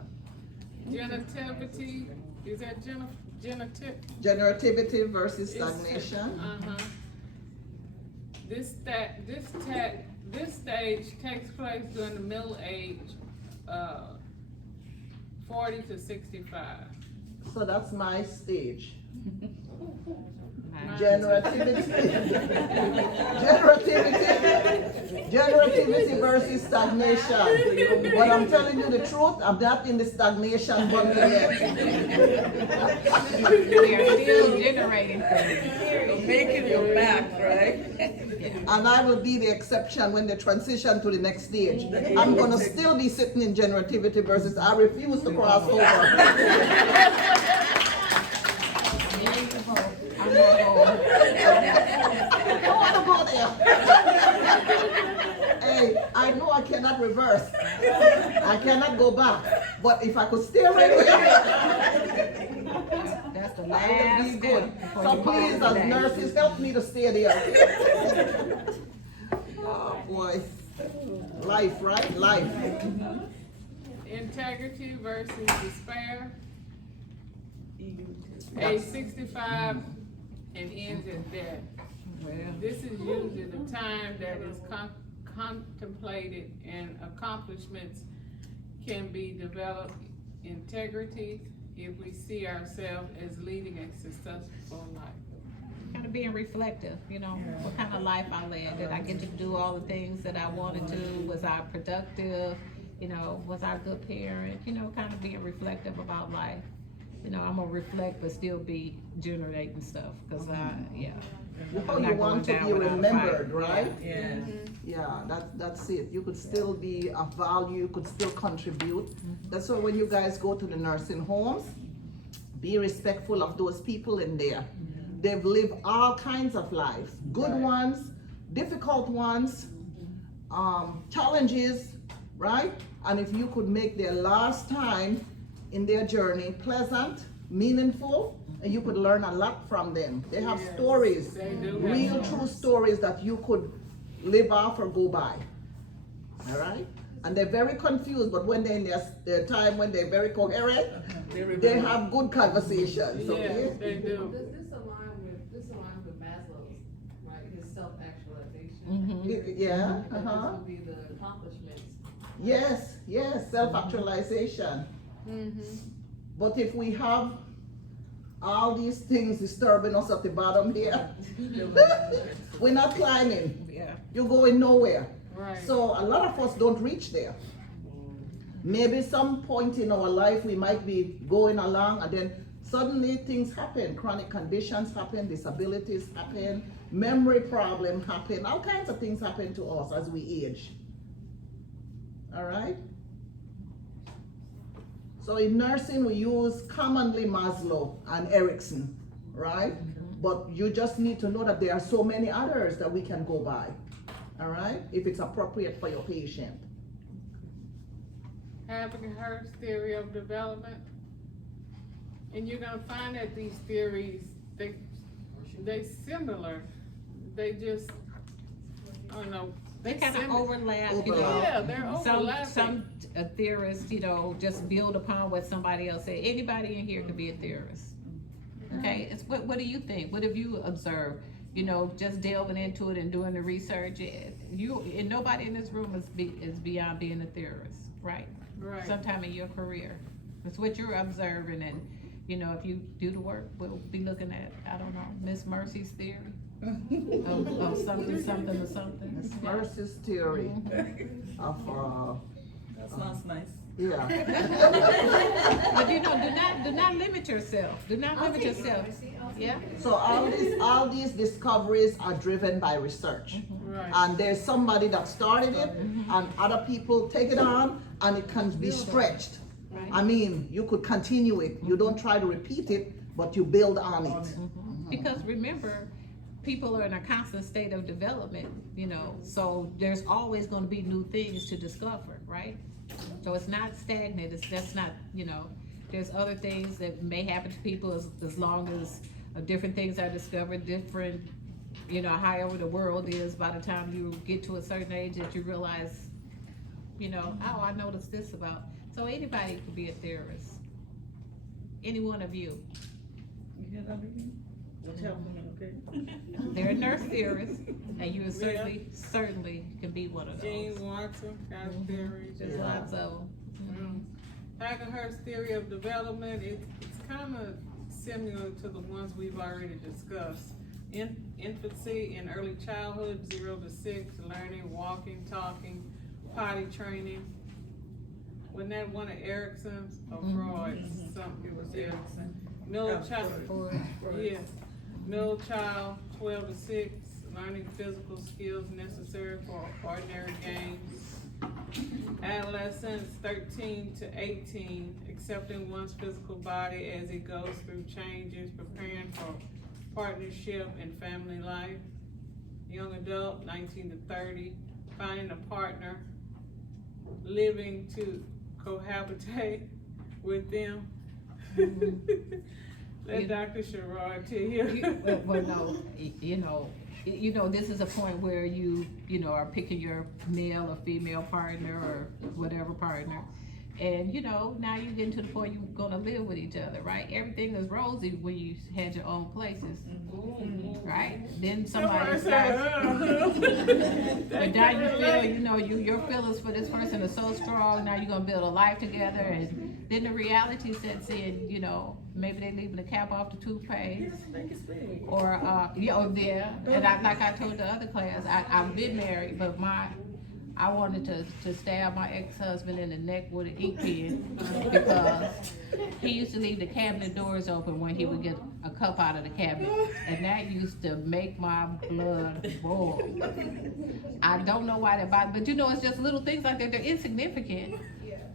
Generativity, is that genitive? Generativity versus stagnation. This stage takes place during the middle age, 40 to 65. So that's my stage. Right. Generativity versus stagnation. But I'm telling you the truth, I'm not in the stagnation bundle yet. They're still generating things. Making your back, right? And I will be the exception when they transition to the next stage. I'm gonna still be sitting in generativity versus I refuse to cross over. I'm not going. I don't wanna go there. Hey, I know I cannot reverse. I cannot go back. But if I could stay right here, That's the I will last be step. good. before So you call please, it as a day. nurses, help me to stay there. Oh boy. Life, right? Life. Integrity versus despair. Age 65 and ends at death. Well, This is usually the time that is contemplated and accomplishments can be developed. Integrity, if we see ourselves as leading a successful life. kind of being reflective, you know, what kind of life I led. Did I get to do all the things that I wanted to? Was I productive? You know, was I a good parent? You know, kind of being reflective about life. You know, I'm gonna reflect but still be generating stuff, cause How I'm you not want to going be down without a remembered, fight. right? Yeah. Yeah, that's it. You could still be of value, you could still contribute. That's why when you guys go to the nursing homes, be respectful of those people in there. They've lived all kinds of lives, good ones, difficult ones, challenges, right? And if you could make their last time in their journey pleasant, meaningful, and you could learn a lot from them. They have stories, They do. real true stories that you could live off or go by. All right? And they're very confused, but when they're in their time when they're very coherent, they have good conversations, okay? Yes, they do. This aligns with Maslow's, right, his self-actualization. Yeah, This would be the accomplishments. Yes, self-actualization. But if we have all these things disturbing us at the bottom here, we're not climbing. Yeah. You're going nowhere. Right. So a lot of us don't reach there. Maybe some point in our life we might be going along and then suddenly things happen. Chronic conditions happen, disabilities happen, memory problems happen, all kinds of things happen to us as we age. All right? So in nursing we use commonly Maslow and Erickson, right? But you just need to know that there are so many others that we can go by. All right, if it's appropriate for your patient. Having Hurst theory of development. And you're gonna find that these theories, they similar. They just, I don't know. They kind of similar. overlap, you know. Overlap. Yeah, they're overlapping. Some a theorist, you know, just build upon what somebody else said. Anybody in here could be a theorist. Okay, it's what do you think? What have you observed? You know, just delving into it and doing the research. And nobody in this room is beyond being a theorist, right? Right. Sometime in your career. It's what you're observing, and you know, if you do the work, we'll be looking at, I don't know, Miss Mercy's theory of something or something. Miss Mercy's theory of, That sounds nice. yeah. But you know, do not limit yourself. Do not limit yourself. Yeah. So all these discoveries are driven by research. Right. And there's somebody that started it, and other people take it on, and it can be stretched. Right. I mean, you could continue it. You don't try to repeat it, but you build on it. Because remember, people are in a constant state of development, you know, so there's always gonna be new things to discover, right? So it's not stagnant, that's not, you know, there's other things that may happen to people as long as different things are discovered, different, you know, however the world is, by the time you get to a certain age that you realize, you know, oh, I noticed this about, so anybody could be a theorist. Any one of you. You hear that, baby? Watch out for me, okay? They're a nurse theorist, and you certainly can be one of those. Gene Watson, got theories. There's lots of them. Hagenhurst's theory of development, it's kind of similar to the ones we've already discussed. Infancy and early childhood, 0 to 6, learning, walking, talking, potty training. Wasn't that one of Erickson's or Freud's? Something, it was Erickson. Middle child, yeah. Middle child, 12 to 6, learning physical skills necessary for ordinary games. Adolescence, 13 to 18, accepting one's physical body as it goes through changes, preparing for partnership and family life. Young adult, 19 to 30, finding a partner, living to cohabitate with them. Let Dr. Sherrod tell you. Well, no, you know, this is a point where you know, are picking your male or female partner or whatever partner. And, you know, now you're getting to the point you're gonna live with each other, right? Everything is rosy when you had your own places, right? Then somebody starts, but now you feel, you know, your feelings for this person are so strong, now you're gonna build a life together, and then the reality sets in, you know, maybe they leaving the cap off the toothpaste. Or, and like I told the other class, I've been married, but I wanted to stab my ex-husband in the neck with an ink pen because he used to leave the cabinet doors open when he would get a cup out of the cabinet, and that used to make my blood boil. I don't know why that bothered, but you know, it's just little things like that. They're insignificant.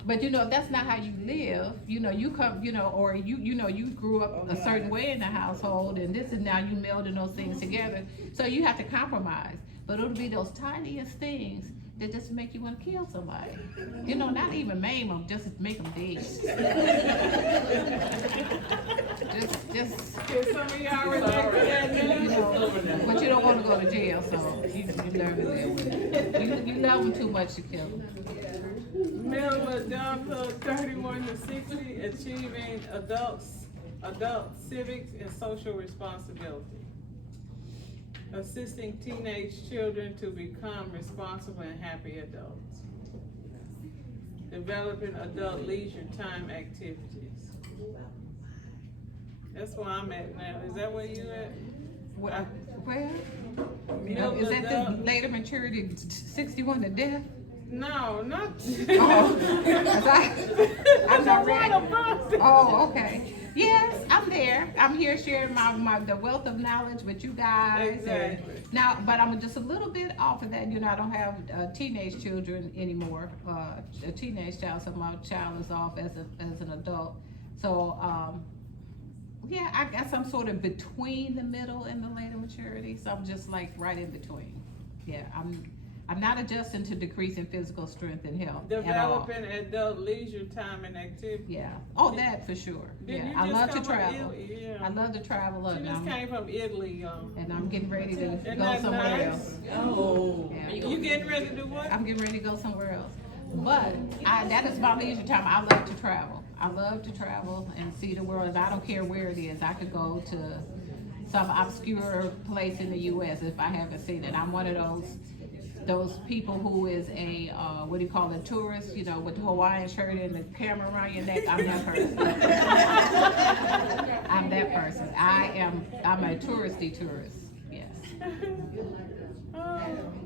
But you know, if that's not how you live, you know, you come, you know, or you know, you grew up a certain way in the household, and this is now you melding those things together. So you have to compromise. But it'll be those tiniest things that just make you want to kill somebody. You know, not even maim them, just make them dead. just. Some of y'all relate to that now. You know, but you don't want to go to jail, so you learn to live with it. You love them too much to kill them. Middle adulthood, 31 to 60, achieving adult civics and social responsibility. Assisting teenage children to become responsible and happy adults. Developing adult leisure time activities. That's where I'm at now. Is that where you at? Well, Middle is that adult- the later maturity, 61 to death? No, not. I'm not ready. Oh, okay. Yes, I'm there. I'm here sharing the wealth of knowledge with you guys. Exactly. And now, but I'm just a little bit off of that. You know, I don't have teenage children anymore. A teenage child, so my child is off as an adult. So, yeah, I guess I'm sort of between the middle and the later maturity. So I'm just like right in between. Yeah, I'm not adjusting to decreasing physical strength and health at all. Developing adult leisure time and activity. Yeah, oh, that for sure. Didn't Yeah, you I just love to come from travel. Italy? Yeah. I love to travel, She and just came from Italy, and I'm getting ready to Isn't go that somewhere nice? else. Oh. Yeah. You getting ready to do what? I'm getting ready to go somewhere else. But that is my leisure time. I love to travel. I love to travel and see the world. I don't care where it is. I could go to some obscure place in the U.S. if I haven't seen it. I'm one of those people who is a what do you call it, tourist? You know, with the Hawaiian shirt and the camera around your neck. I'm that person. I'm that person. I'm a touristy tourist. Yes.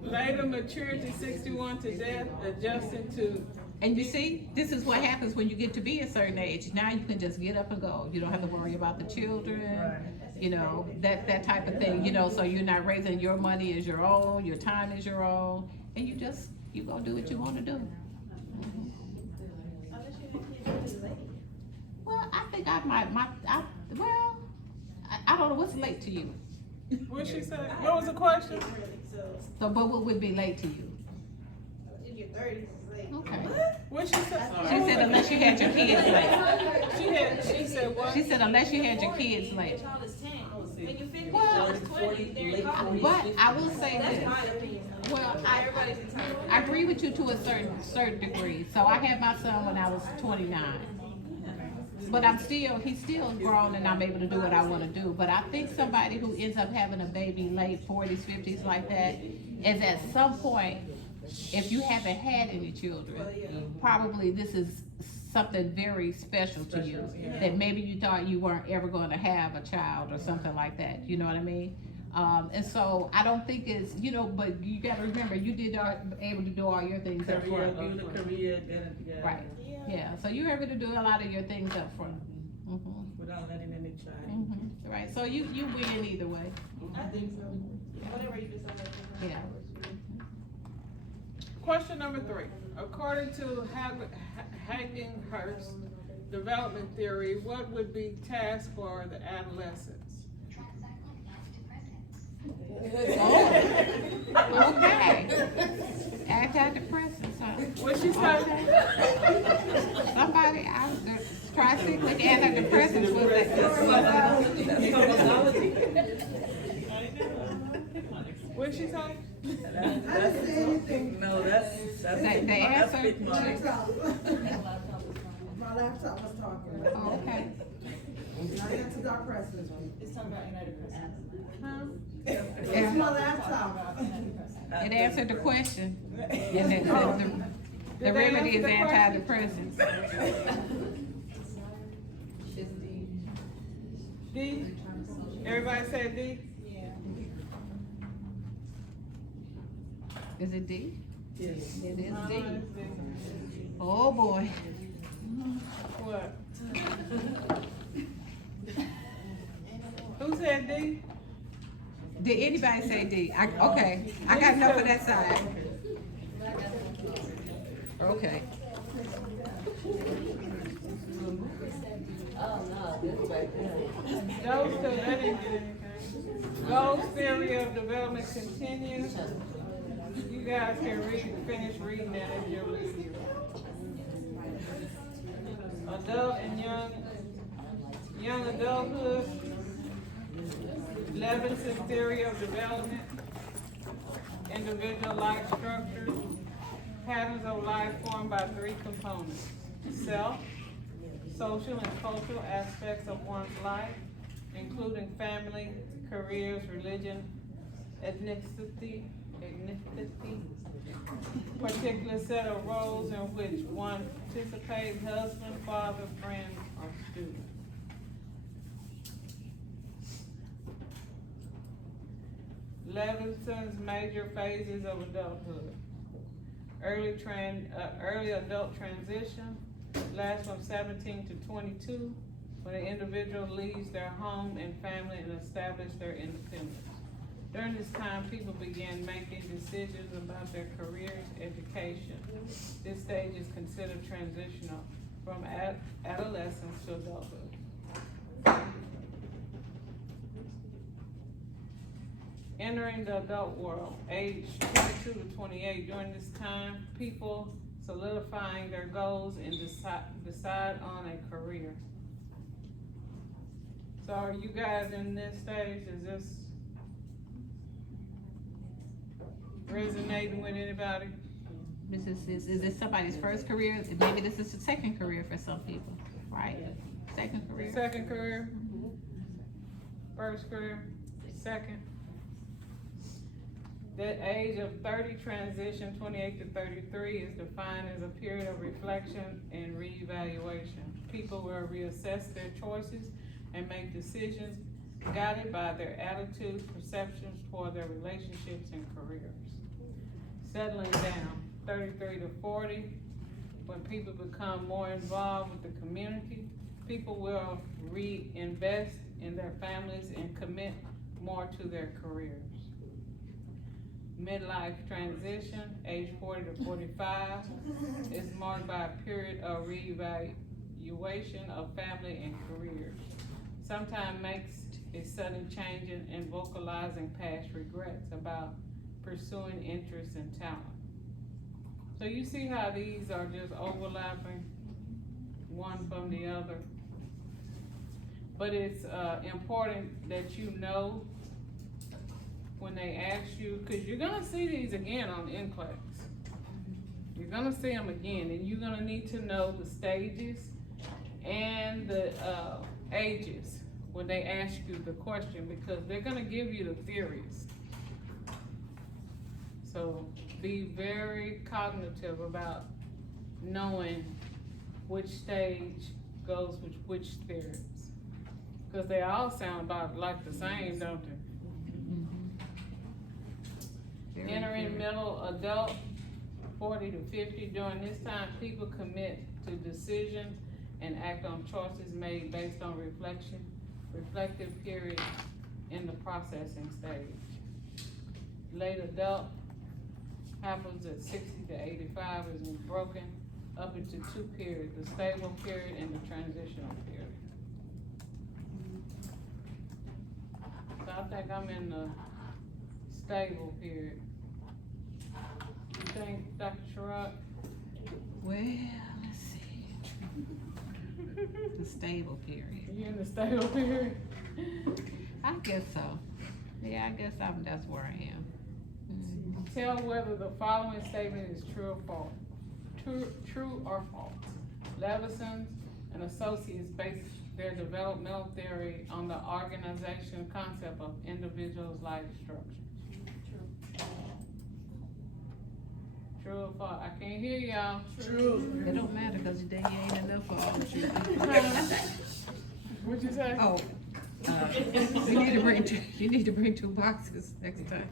Later maturity, 61 to death, adjusting to. And you see, this is what happens when you get to be a certain age. Now you can just get up and go. You don't have to worry about the children, you know, that type of thing, you know, so you're not raising your money as your own, your time is your own, and you go do what you want to do. Well, I think I don't know, what's late to you? What she said? What was the question? So, but what would be late to you? In your 30s, like. Okay. What she said? She said unless you had your kids late. She said what? She said unless you had your kids late. Your child is 10. When you're 50, Well, it's 20, they're in college. But I will say That's this. my opinion. Well, Everybody's entitled. I agree with you to a certain degree. So I had my son when I was 29. But he's still grown and I'm able to do what I want to do. But I think somebody who ends up having a baby late 40s, 50s like that is at some point, if you haven't had any children, probably this is something very special to you. That maybe you thought you weren't ever going to have a child or something like that. You know what I mean? And so I don't think it's, you know, but you got to remember, you able to do all your things up Career, front. build a career, get it together. Right. Yeah, so you're able to do a lot of your things up front. Without letting any child. Right, so you win either way. I think so. Whatever you decide. Yeah. Question number 3. According to Hagenhurst's development theory, what would be tasks for the adolescents? Oh, okay. Antidepressants, huh? What she said? Somebody, tricyclic antidepressants was What she say? No, that's the answer. big money. My laptop was talking. Oh, okay. Antidepressants. It's talking about antidepressants. It's my laptop. It answered the question. And the remedy is antidepressants. D? Everybody say D? Is it D? Yes. It is D. Oh, boy. What? Who said D? Did anybody say D? Okay, I got enough of that side. Okay. Those two, that didn't get anything. Goals theory of development continues. You guys can finish reading that at your leisure. Adult and young adulthood. Levinson's theory of development. Individual life structure. Patterns of life formed by 3 components. Self, social and cultural aspects of one's life, including family, careers, religion, ethnicity, particular set of roles in which one participates, husband, father, friend, or student. Levinson's major phases of adulthood. Early adult transition lasts from 17 to 22, when an individual leaves their home and family and establish their independence. During this time, people begin making decisions about their careers, education. This stage is considered transitional from adolescence to adulthood. Entering the adult world, age 22 to 28. During this time, people solidifying their goals and decide on a career. So are you guys in this stage? Is this resonating with anybody? Is this somebody's first career? Maybe this is the second career for some people, right? Second career. Second career, first career, second. The age of 30 transition, 28 to 33, is defined as a period of reflection and reevaluation. People will reassess their choices and make decisions guided by their attitudes, perceptions toward their relationships and careers. Settling down, 33 to 40, when people become more involved with the community, people will reinvest in their families and commit more to their careers. Midlife transition, age 40 to 45, is marked by a period of reevaluation of family and careers. Sometimes makes a sudden change in vocalizing past regrets about pursuing interests and talent. So you see how these are just overlapping one from the other. But it's important that you know when they ask you, because you're gonna see these again on NCLEX. You're gonna see them again, and you're gonna need to know the stages and the ages when they ask you the question, because they're gonna give you the theories. So be very cognitive about knowing which stage goes with which theories, because they all sound about like the same, don't they? Entering middle adult, 40 to 50, during this time, people commit to decisions and act on choices made based on reflective period in the processing stage. Late adult happens at 60 to 85, is broken up into two periods, the stable period and the transitional period. So I think I'm in the stable period. You think, Dr. Sherrod? Well, let's see. The stable period. You in the stable period? I guess so. Yeah, I guess that's where I am. Tell whether the following statement is true or false. True or false. Levinson and Associates based their developmental theory on the organization concept of individuals' life structure. True or false? I can't hear y'all. True. It don't matter, cause then you ain't enough for all the truth. What'd you say? Oh, you need to bring 2 boxes next time.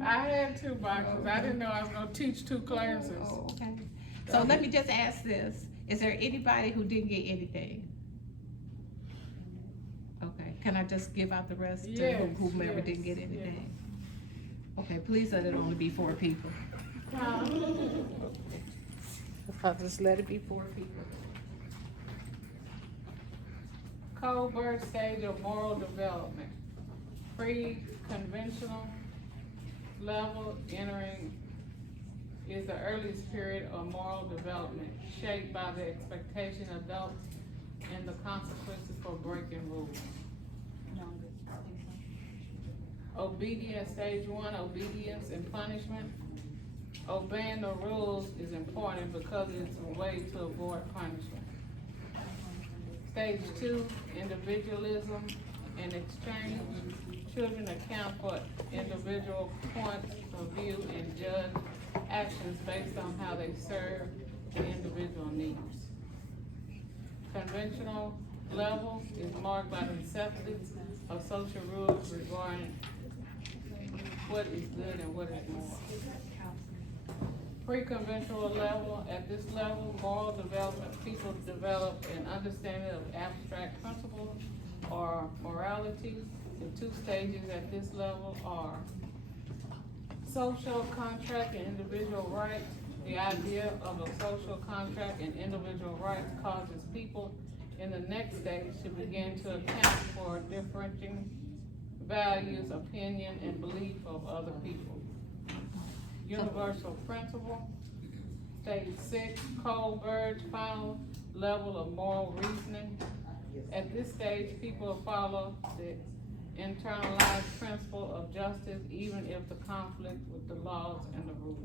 I had 2 boxes. I didn't know I was gonna teach 2 classes. Oh, okay. So let me just ask this, is there anybody who didn't get anything? Okay, can I just give out the rest to Yes, whomever yes, didn't get anything? Okay, please let it only be 4 people. I'll just let it be 4 people. Cold-birth stage of moral development. Pre-conventional level entering is the earliest period of moral development, shaped by the expectation of adults and the consequences for breaking rules. Obedience, stage 1, obedience and punishment. Obeying the rules is important because it's a way to avoid punishment. Stage 2, individualism and exchange. Children account for individual points of view and judge actions based on how they serve the individual needs. Conventional level is marked by the acceptance of social rules regarding what is good and what is moral. Pre-conventional level, at this level, moral development, people develop an understanding of abstract principles or morality. The 2 stages at this level are social contract and individual rights. The idea of a social contract and individual rights causes people in the next stage to begin to account for differentiating values, opinion, and belief of other people. Universal principle. Stage 6, cold birds, final level of moral reasoning. At this stage, people follow the internalized principle of justice, even if the conflict with the laws and the rules.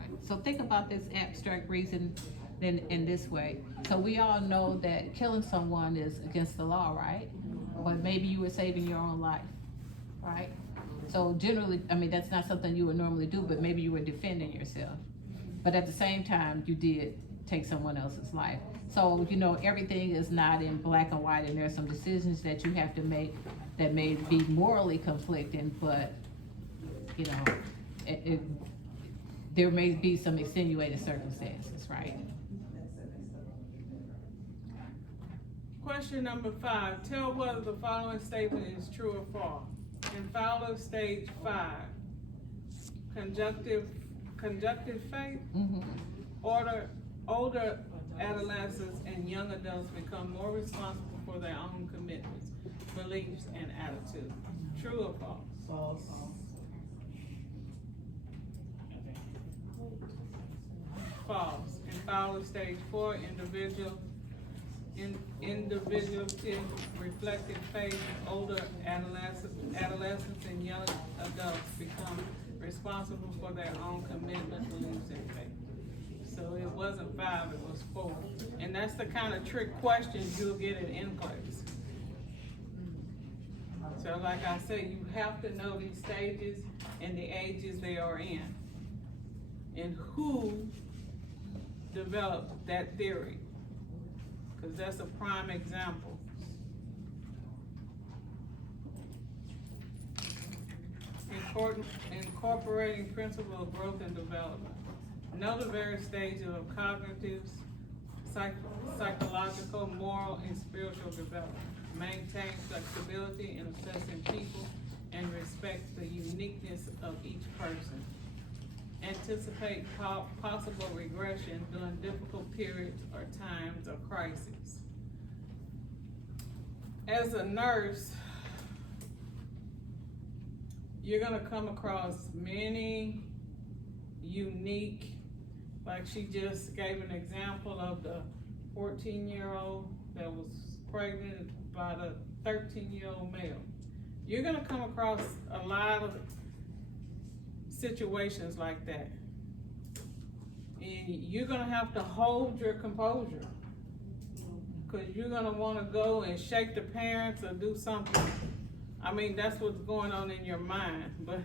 Right. So think about this abstract reason in this way. So we all know that killing someone is against the law, right? But maybe you were saving your own life, right? So generally, I mean, that's not something you would normally do, but maybe you were defending yourself. But at the same time, you did take someone else's life. So, you know, everything is not in black and white, and there are some decisions that you have to make that may be morally conflicting, but, you know, there may be some extenuating circumstances, right? Question number 5, tell whether the following statement is true or false. In Fowler stage 5, conjunctive faith, older adolescents and young adults become more responsible for their own commitments, beliefs, and attitudes. True or false? False. False. In Fowler stage 4, individuative reflective faith, older adolescents and young adults become responsible for their own commitment, beliefs, and faith. So it wasn't 5, it was 4. And that's the kind of trick questions you'll get in NCLEX. So like I said, you have to know these stages and the ages they are in. And who developed that theory. Because that's a prime example. Incorporating principle of growth and development. Know the various stages of cognitive, psychological, moral, and spiritual development. Maintain flexibility in assessing people and respect the uniqueness of each person. Anticipate possible regression during difficult periods or times of crisis. As a nurse, you're gonna come across many unique, like she just gave an example of the 14-year-old that was pregnant by the 13-year-old male. You're gonna come across a lot of situations like that. And you're gonna have to hold your composure. Cause you're gonna wanna go and shake the parents or do something. I mean, that's what's going on in your mind, but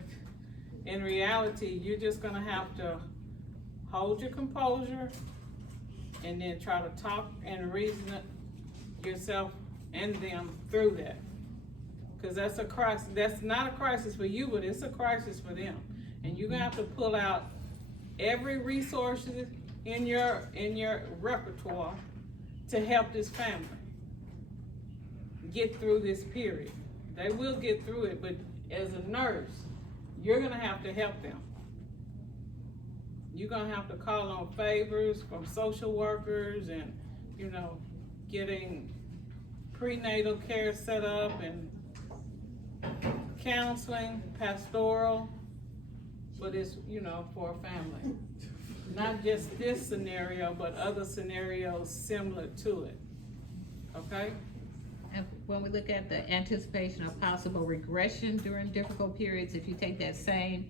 in reality, you're just gonna have to hold your composure and then try to talk and reason yourself and them through that. Cause that's a crisis, that's not a crisis for you, but it's a crisis for them. And you're gonna have to pull out every resource in your repertoire to help this family get through this period. They will get through it, but as a nurse, you're gonna have to help them. You're gonna have to call on favors from social workers and, you know, getting prenatal care set up and counseling, pastoral, but it's, you know, for a family. Not just this scenario, but other scenarios similar to it, okay? And when we look at the anticipation of possible regression during difficult periods, if you take that same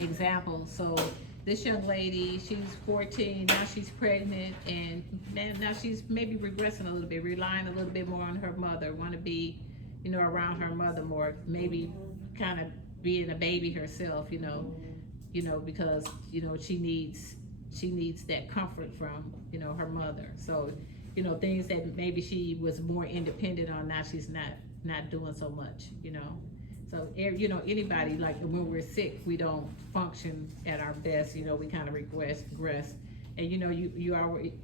example, so this young lady, she's 14, now she's pregnant, and now she's maybe regressing a little bit, relying a little bit more on her mother, want to be, you know, around her mother more, maybe kind of being a baby herself, you know, because, you know, she needs that comfort from, you know, her mother. So, you know, things that maybe she was more independent on, now she's not doing so much, you know. So, you know, anybody, like when we're sick, we don't function at our best, you know, we kind of regress. And, you know, you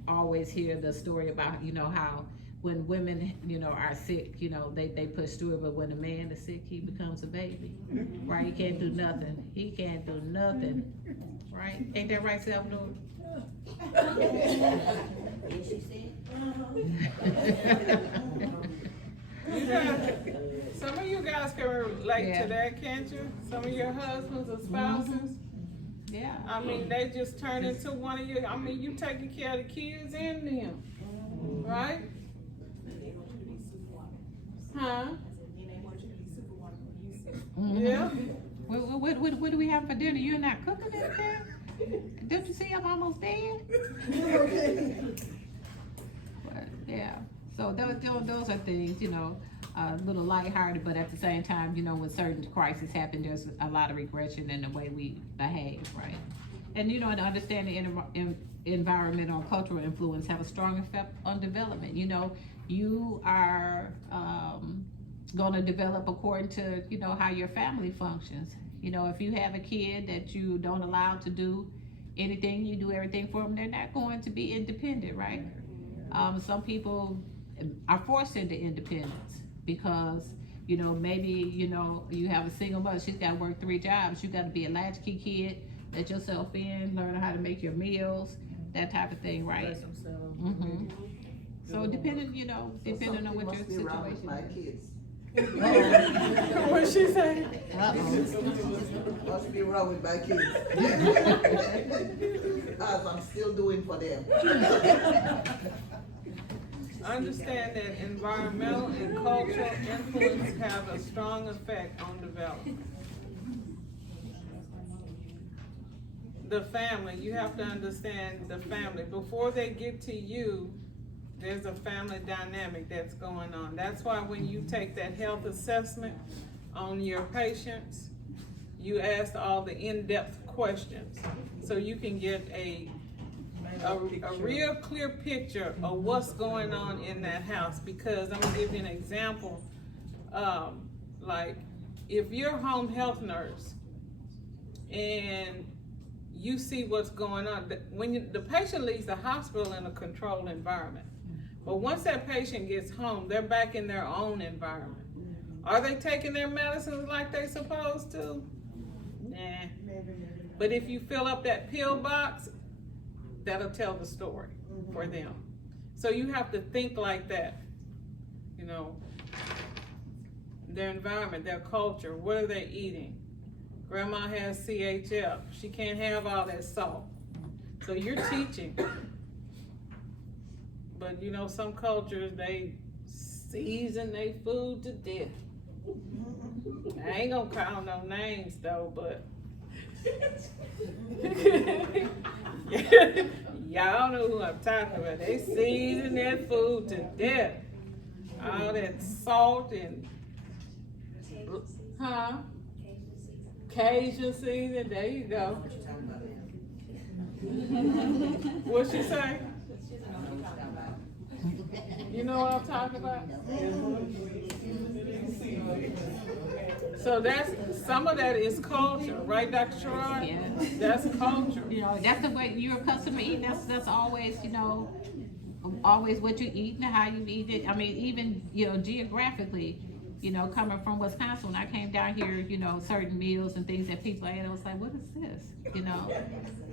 always hear the story about, you know, how when women, you know, are sick, you know, they push through it, but when a man is sick, he becomes a baby, right? He can't do nothing, right? Ain't that right, Salvador? Some of you guys can relate to that, can't you? Some of your husbands or spouses. Yeah. I mean, they just turn into one of you. I mean, you taking care of the kids and them, right? Huh? Mm-hmm. Yeah. What do we have for dinner? You're not cooking it, Ken? Don't you see I'm almost dead? But, yeah, so those are things, you know, a little lighthearted, but at the same time, you know, when certain crises happen, there's a lot of regression in the way we behave, right? And, you know, and understanding environmental and cultural influence have a strong effect on development. You know, you are gonna develop according to, you know, how your family functions. You know, if you have a kid that you don't allow to do anything, you do everything for them, they're not going to be independent, right? Some people are forced into independence because, you know, maybe, you know, you have a single mother, she's gotta work 3 jobs, you gotta be a latchkey kid, let yourself in, learn how to make your meals, that type of thing, right? Bless themselves. Mhm. So depending, you know, depending on what your Something must be wrong with my situation is. kids. What'd she say? Must be wrong with my kids. As I'm still doing for them. Understand that environmental and cultural influence have a strong effect on development. The family, you have to understand the family. Before they get to you, there's a family dynamic that's going on. That's why when you take that health assessment on your patients, you ask all the in-depth questions, so you can get a real clear picture of what's going on in that house. Because I'm gonna give you an example. Like, if you're a home health nurse and you see what's going on, when the patient leaves the hospital in a controlled environment, but once that patient gets home, they're back in their own environment. Are they taking their medicines like they supposed to? Nah. But if you fill up that pill box, that'll tell the story for them. So you have to think like that. You know, their environment, their culture, what are they eating? Grandma has CHF, she can't have all that salt. So you're teaching. But you know, some cultures, they season their food to death. I ain't gonna call no names though, but y'all know who I'm talking about. They season their food to death. All that salt and, Cajun season, there you go. What'd she say? You know what I'm talking about? So that's, some of that is culture, right, Dr. Sherrod? Yes. That's culture. You know, that's the way you're accustomed to eating. That's always, you know, always what you eat and how you eat it. I mean, even, you know, geographically, you know, coming from Wisconsin, when I came down here, you know, certain meals and things that people ate, I was like, what is this? You know,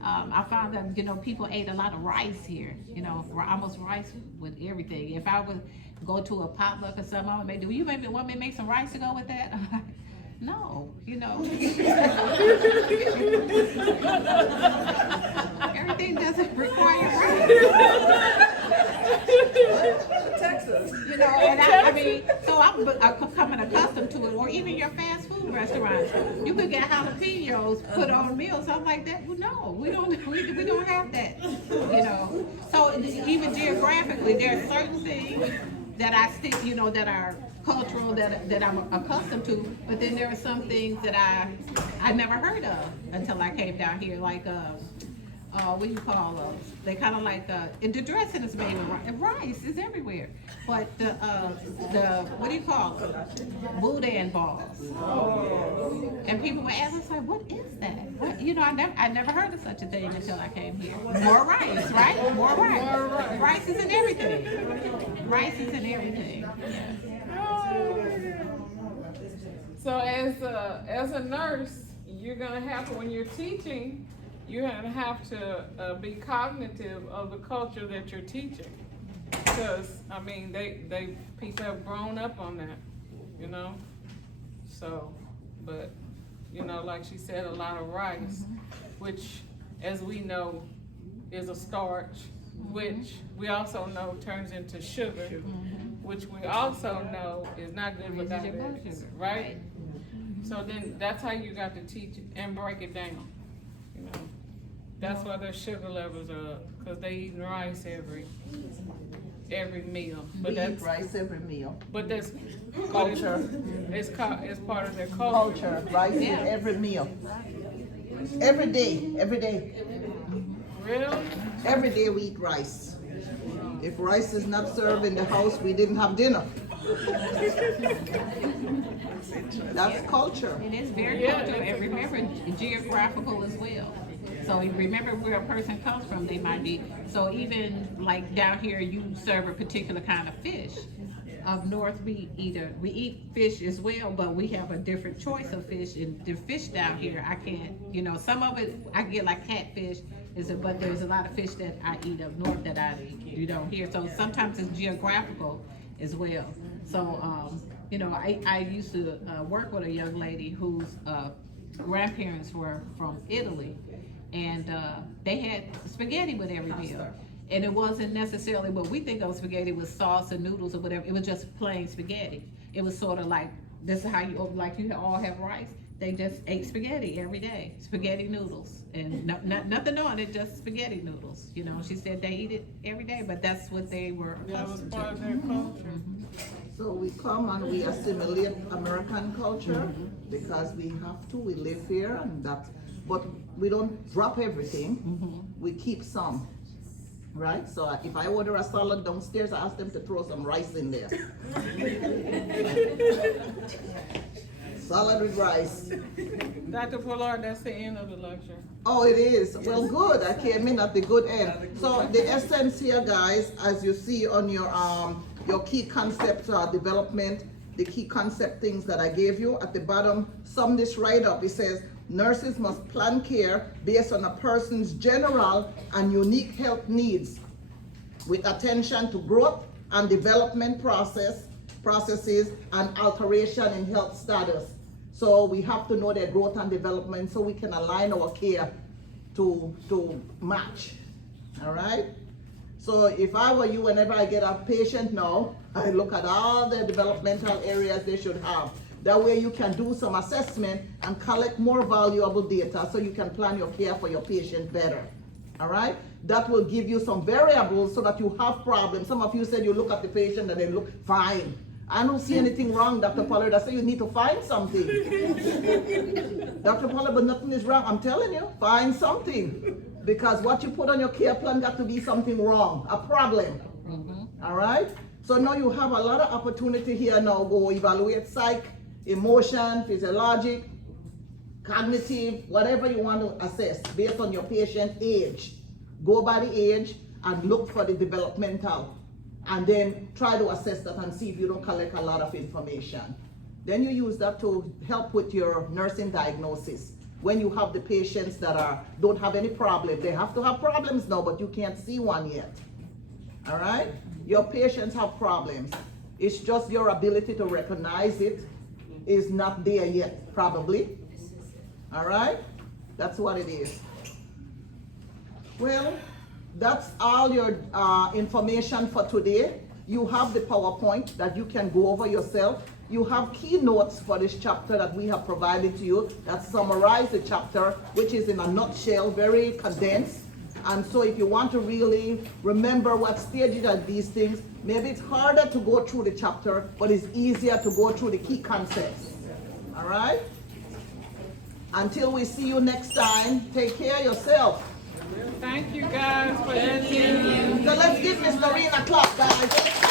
I found that, you know, people ate a lot of rice here, you know, almost rice with everything. If I would go to a potluck or something, I would make, do you maybe want me to make some rice to go with that? No, you know. Everything doesn't require rice. Texas. You know, and I mean, so I'm becoming accustomed to it. Or even your fast food restaurants, you could get jalapenos put on meals. I'm like that. Well, no, we don't have that. You know, so even geographically, there are certain things that I stick, you know, that are cultural that I'm accustomed to. But then there are some things that I never heard of until I came down here, like what do you call those? They kind of like the dressing is made with rice. Rice is everywhere, but the what do you call it? Boudin balls. And people were asking, us, like, what is that? What, you know, I never heard of such a thing until I came here. More rice, right? More rice. Rice is in everything. Rice is in everything. So as a nurse, you're gonna have to, when you're teaching, you're gonna have to be cognitive of the culture that you're teaching. Because, I mean, people have grown up on that, you know? So, but, you know, like she said, a lot of rice, which, as we know, is a starch, which we also know turns into sugar, which we also know is not good for diabetes, right? So then, that's how you got to teach it and break it down, you know? That's why their sugar levels are up, cause they eating rice every meal. But We eat that's, rice every meal. but that's. Culture. It's part of their culture. Culture, rice in every meal. Every day, every day. Really? Every day we eat rice. If rice is not served in the house, we didn't have dinner. That's culture. It is very Yeah, cultural, it's and a remember, geographical as well. So you remember where a person comes from, they might be, so even like down here, you serve a particular kind of fish. Up north, we eat fish as well, but we have a different choice of fish, and the fish down here, I can't, some of it, I get like catfish, but there's a lot of fish that I eat up north that I don't here, so sometimes it's geographical as well. So, I used to work with a young lady whose grandparents were from Italy, and they had spaghetti with every meal. And it wasn't necessarily what we think of spaghetti with sauce and noodles or whatever. It was just plain spaghetti. It was sort of like, this is how you all have rice. They just ate spaghetti every day, spaghetti noodles, and nothing on it, just spaghetti noodles. She said they eat it every day, but that's what they were That was accustomed part of to. their culture. So we come and we assimilate American culture because we have to, we live here but we don't drop everything, we keep some. Right? So if I order a salad downstairs, I ask them to throw some rice in there. Salad with rice. Dr. Pollard, that's the end of the lecture. Oh, it is. Well, good. I came in at the good end. So the essence here, guys, as you see on your key concept development, the key concept things that I gave you at the bottom, sum this right up. It says, nurses must plan care based on a person's general and unique health needs with attention to growth and development processes and alteration in health status. So we have to know their growth and development so we can align our care to match. All right? So if I were you, whenever I get a patient now, I look at all the developmental areas they should have. That way you can do some assessment and collect more valuable data so you can plan your care for your patient better. All right? That will give you some variables so that you have problems. Some of you said you look at the patient and they look fine. I don't see anything wrong, Dr. Pollard. I say you need to find something. Dr. Pollard, but nothing is wrong. I'm telling you, find something. Because what you put on your care plan got to be something wrong, a problem. All right? So now you have a lot of opportunity here now. Go evaluate psych, emotion, physiologic, cognitive, whatever you want to assess based on your patient age. Go by the age and look for the developmental. And then try to assess that and see if you don't collect a lot of information. Then you use that to help with your nursing diagnosis. When you have the patients that don't have any problem, they have to have problems now, but you can't see one yet. All right? Your patients have problems. It's just your ability to recognize it is not there yet, probably. All right? That's what it is. Well, that's all your information for today. You have the PowerPoint that you can go over yourself. You have keynotes for this chapter that we have provided to you that summarize the chapter, which is in a nutshell, very condensed. And so if you want to really remember what stages are these things, maybe it's harder to go through the chapter, but it's easier to go through the key concepts. All right? Until we see you next time, take care of yourself. Thank you guys for listening. So let's give Miss Noreen a clap, guys.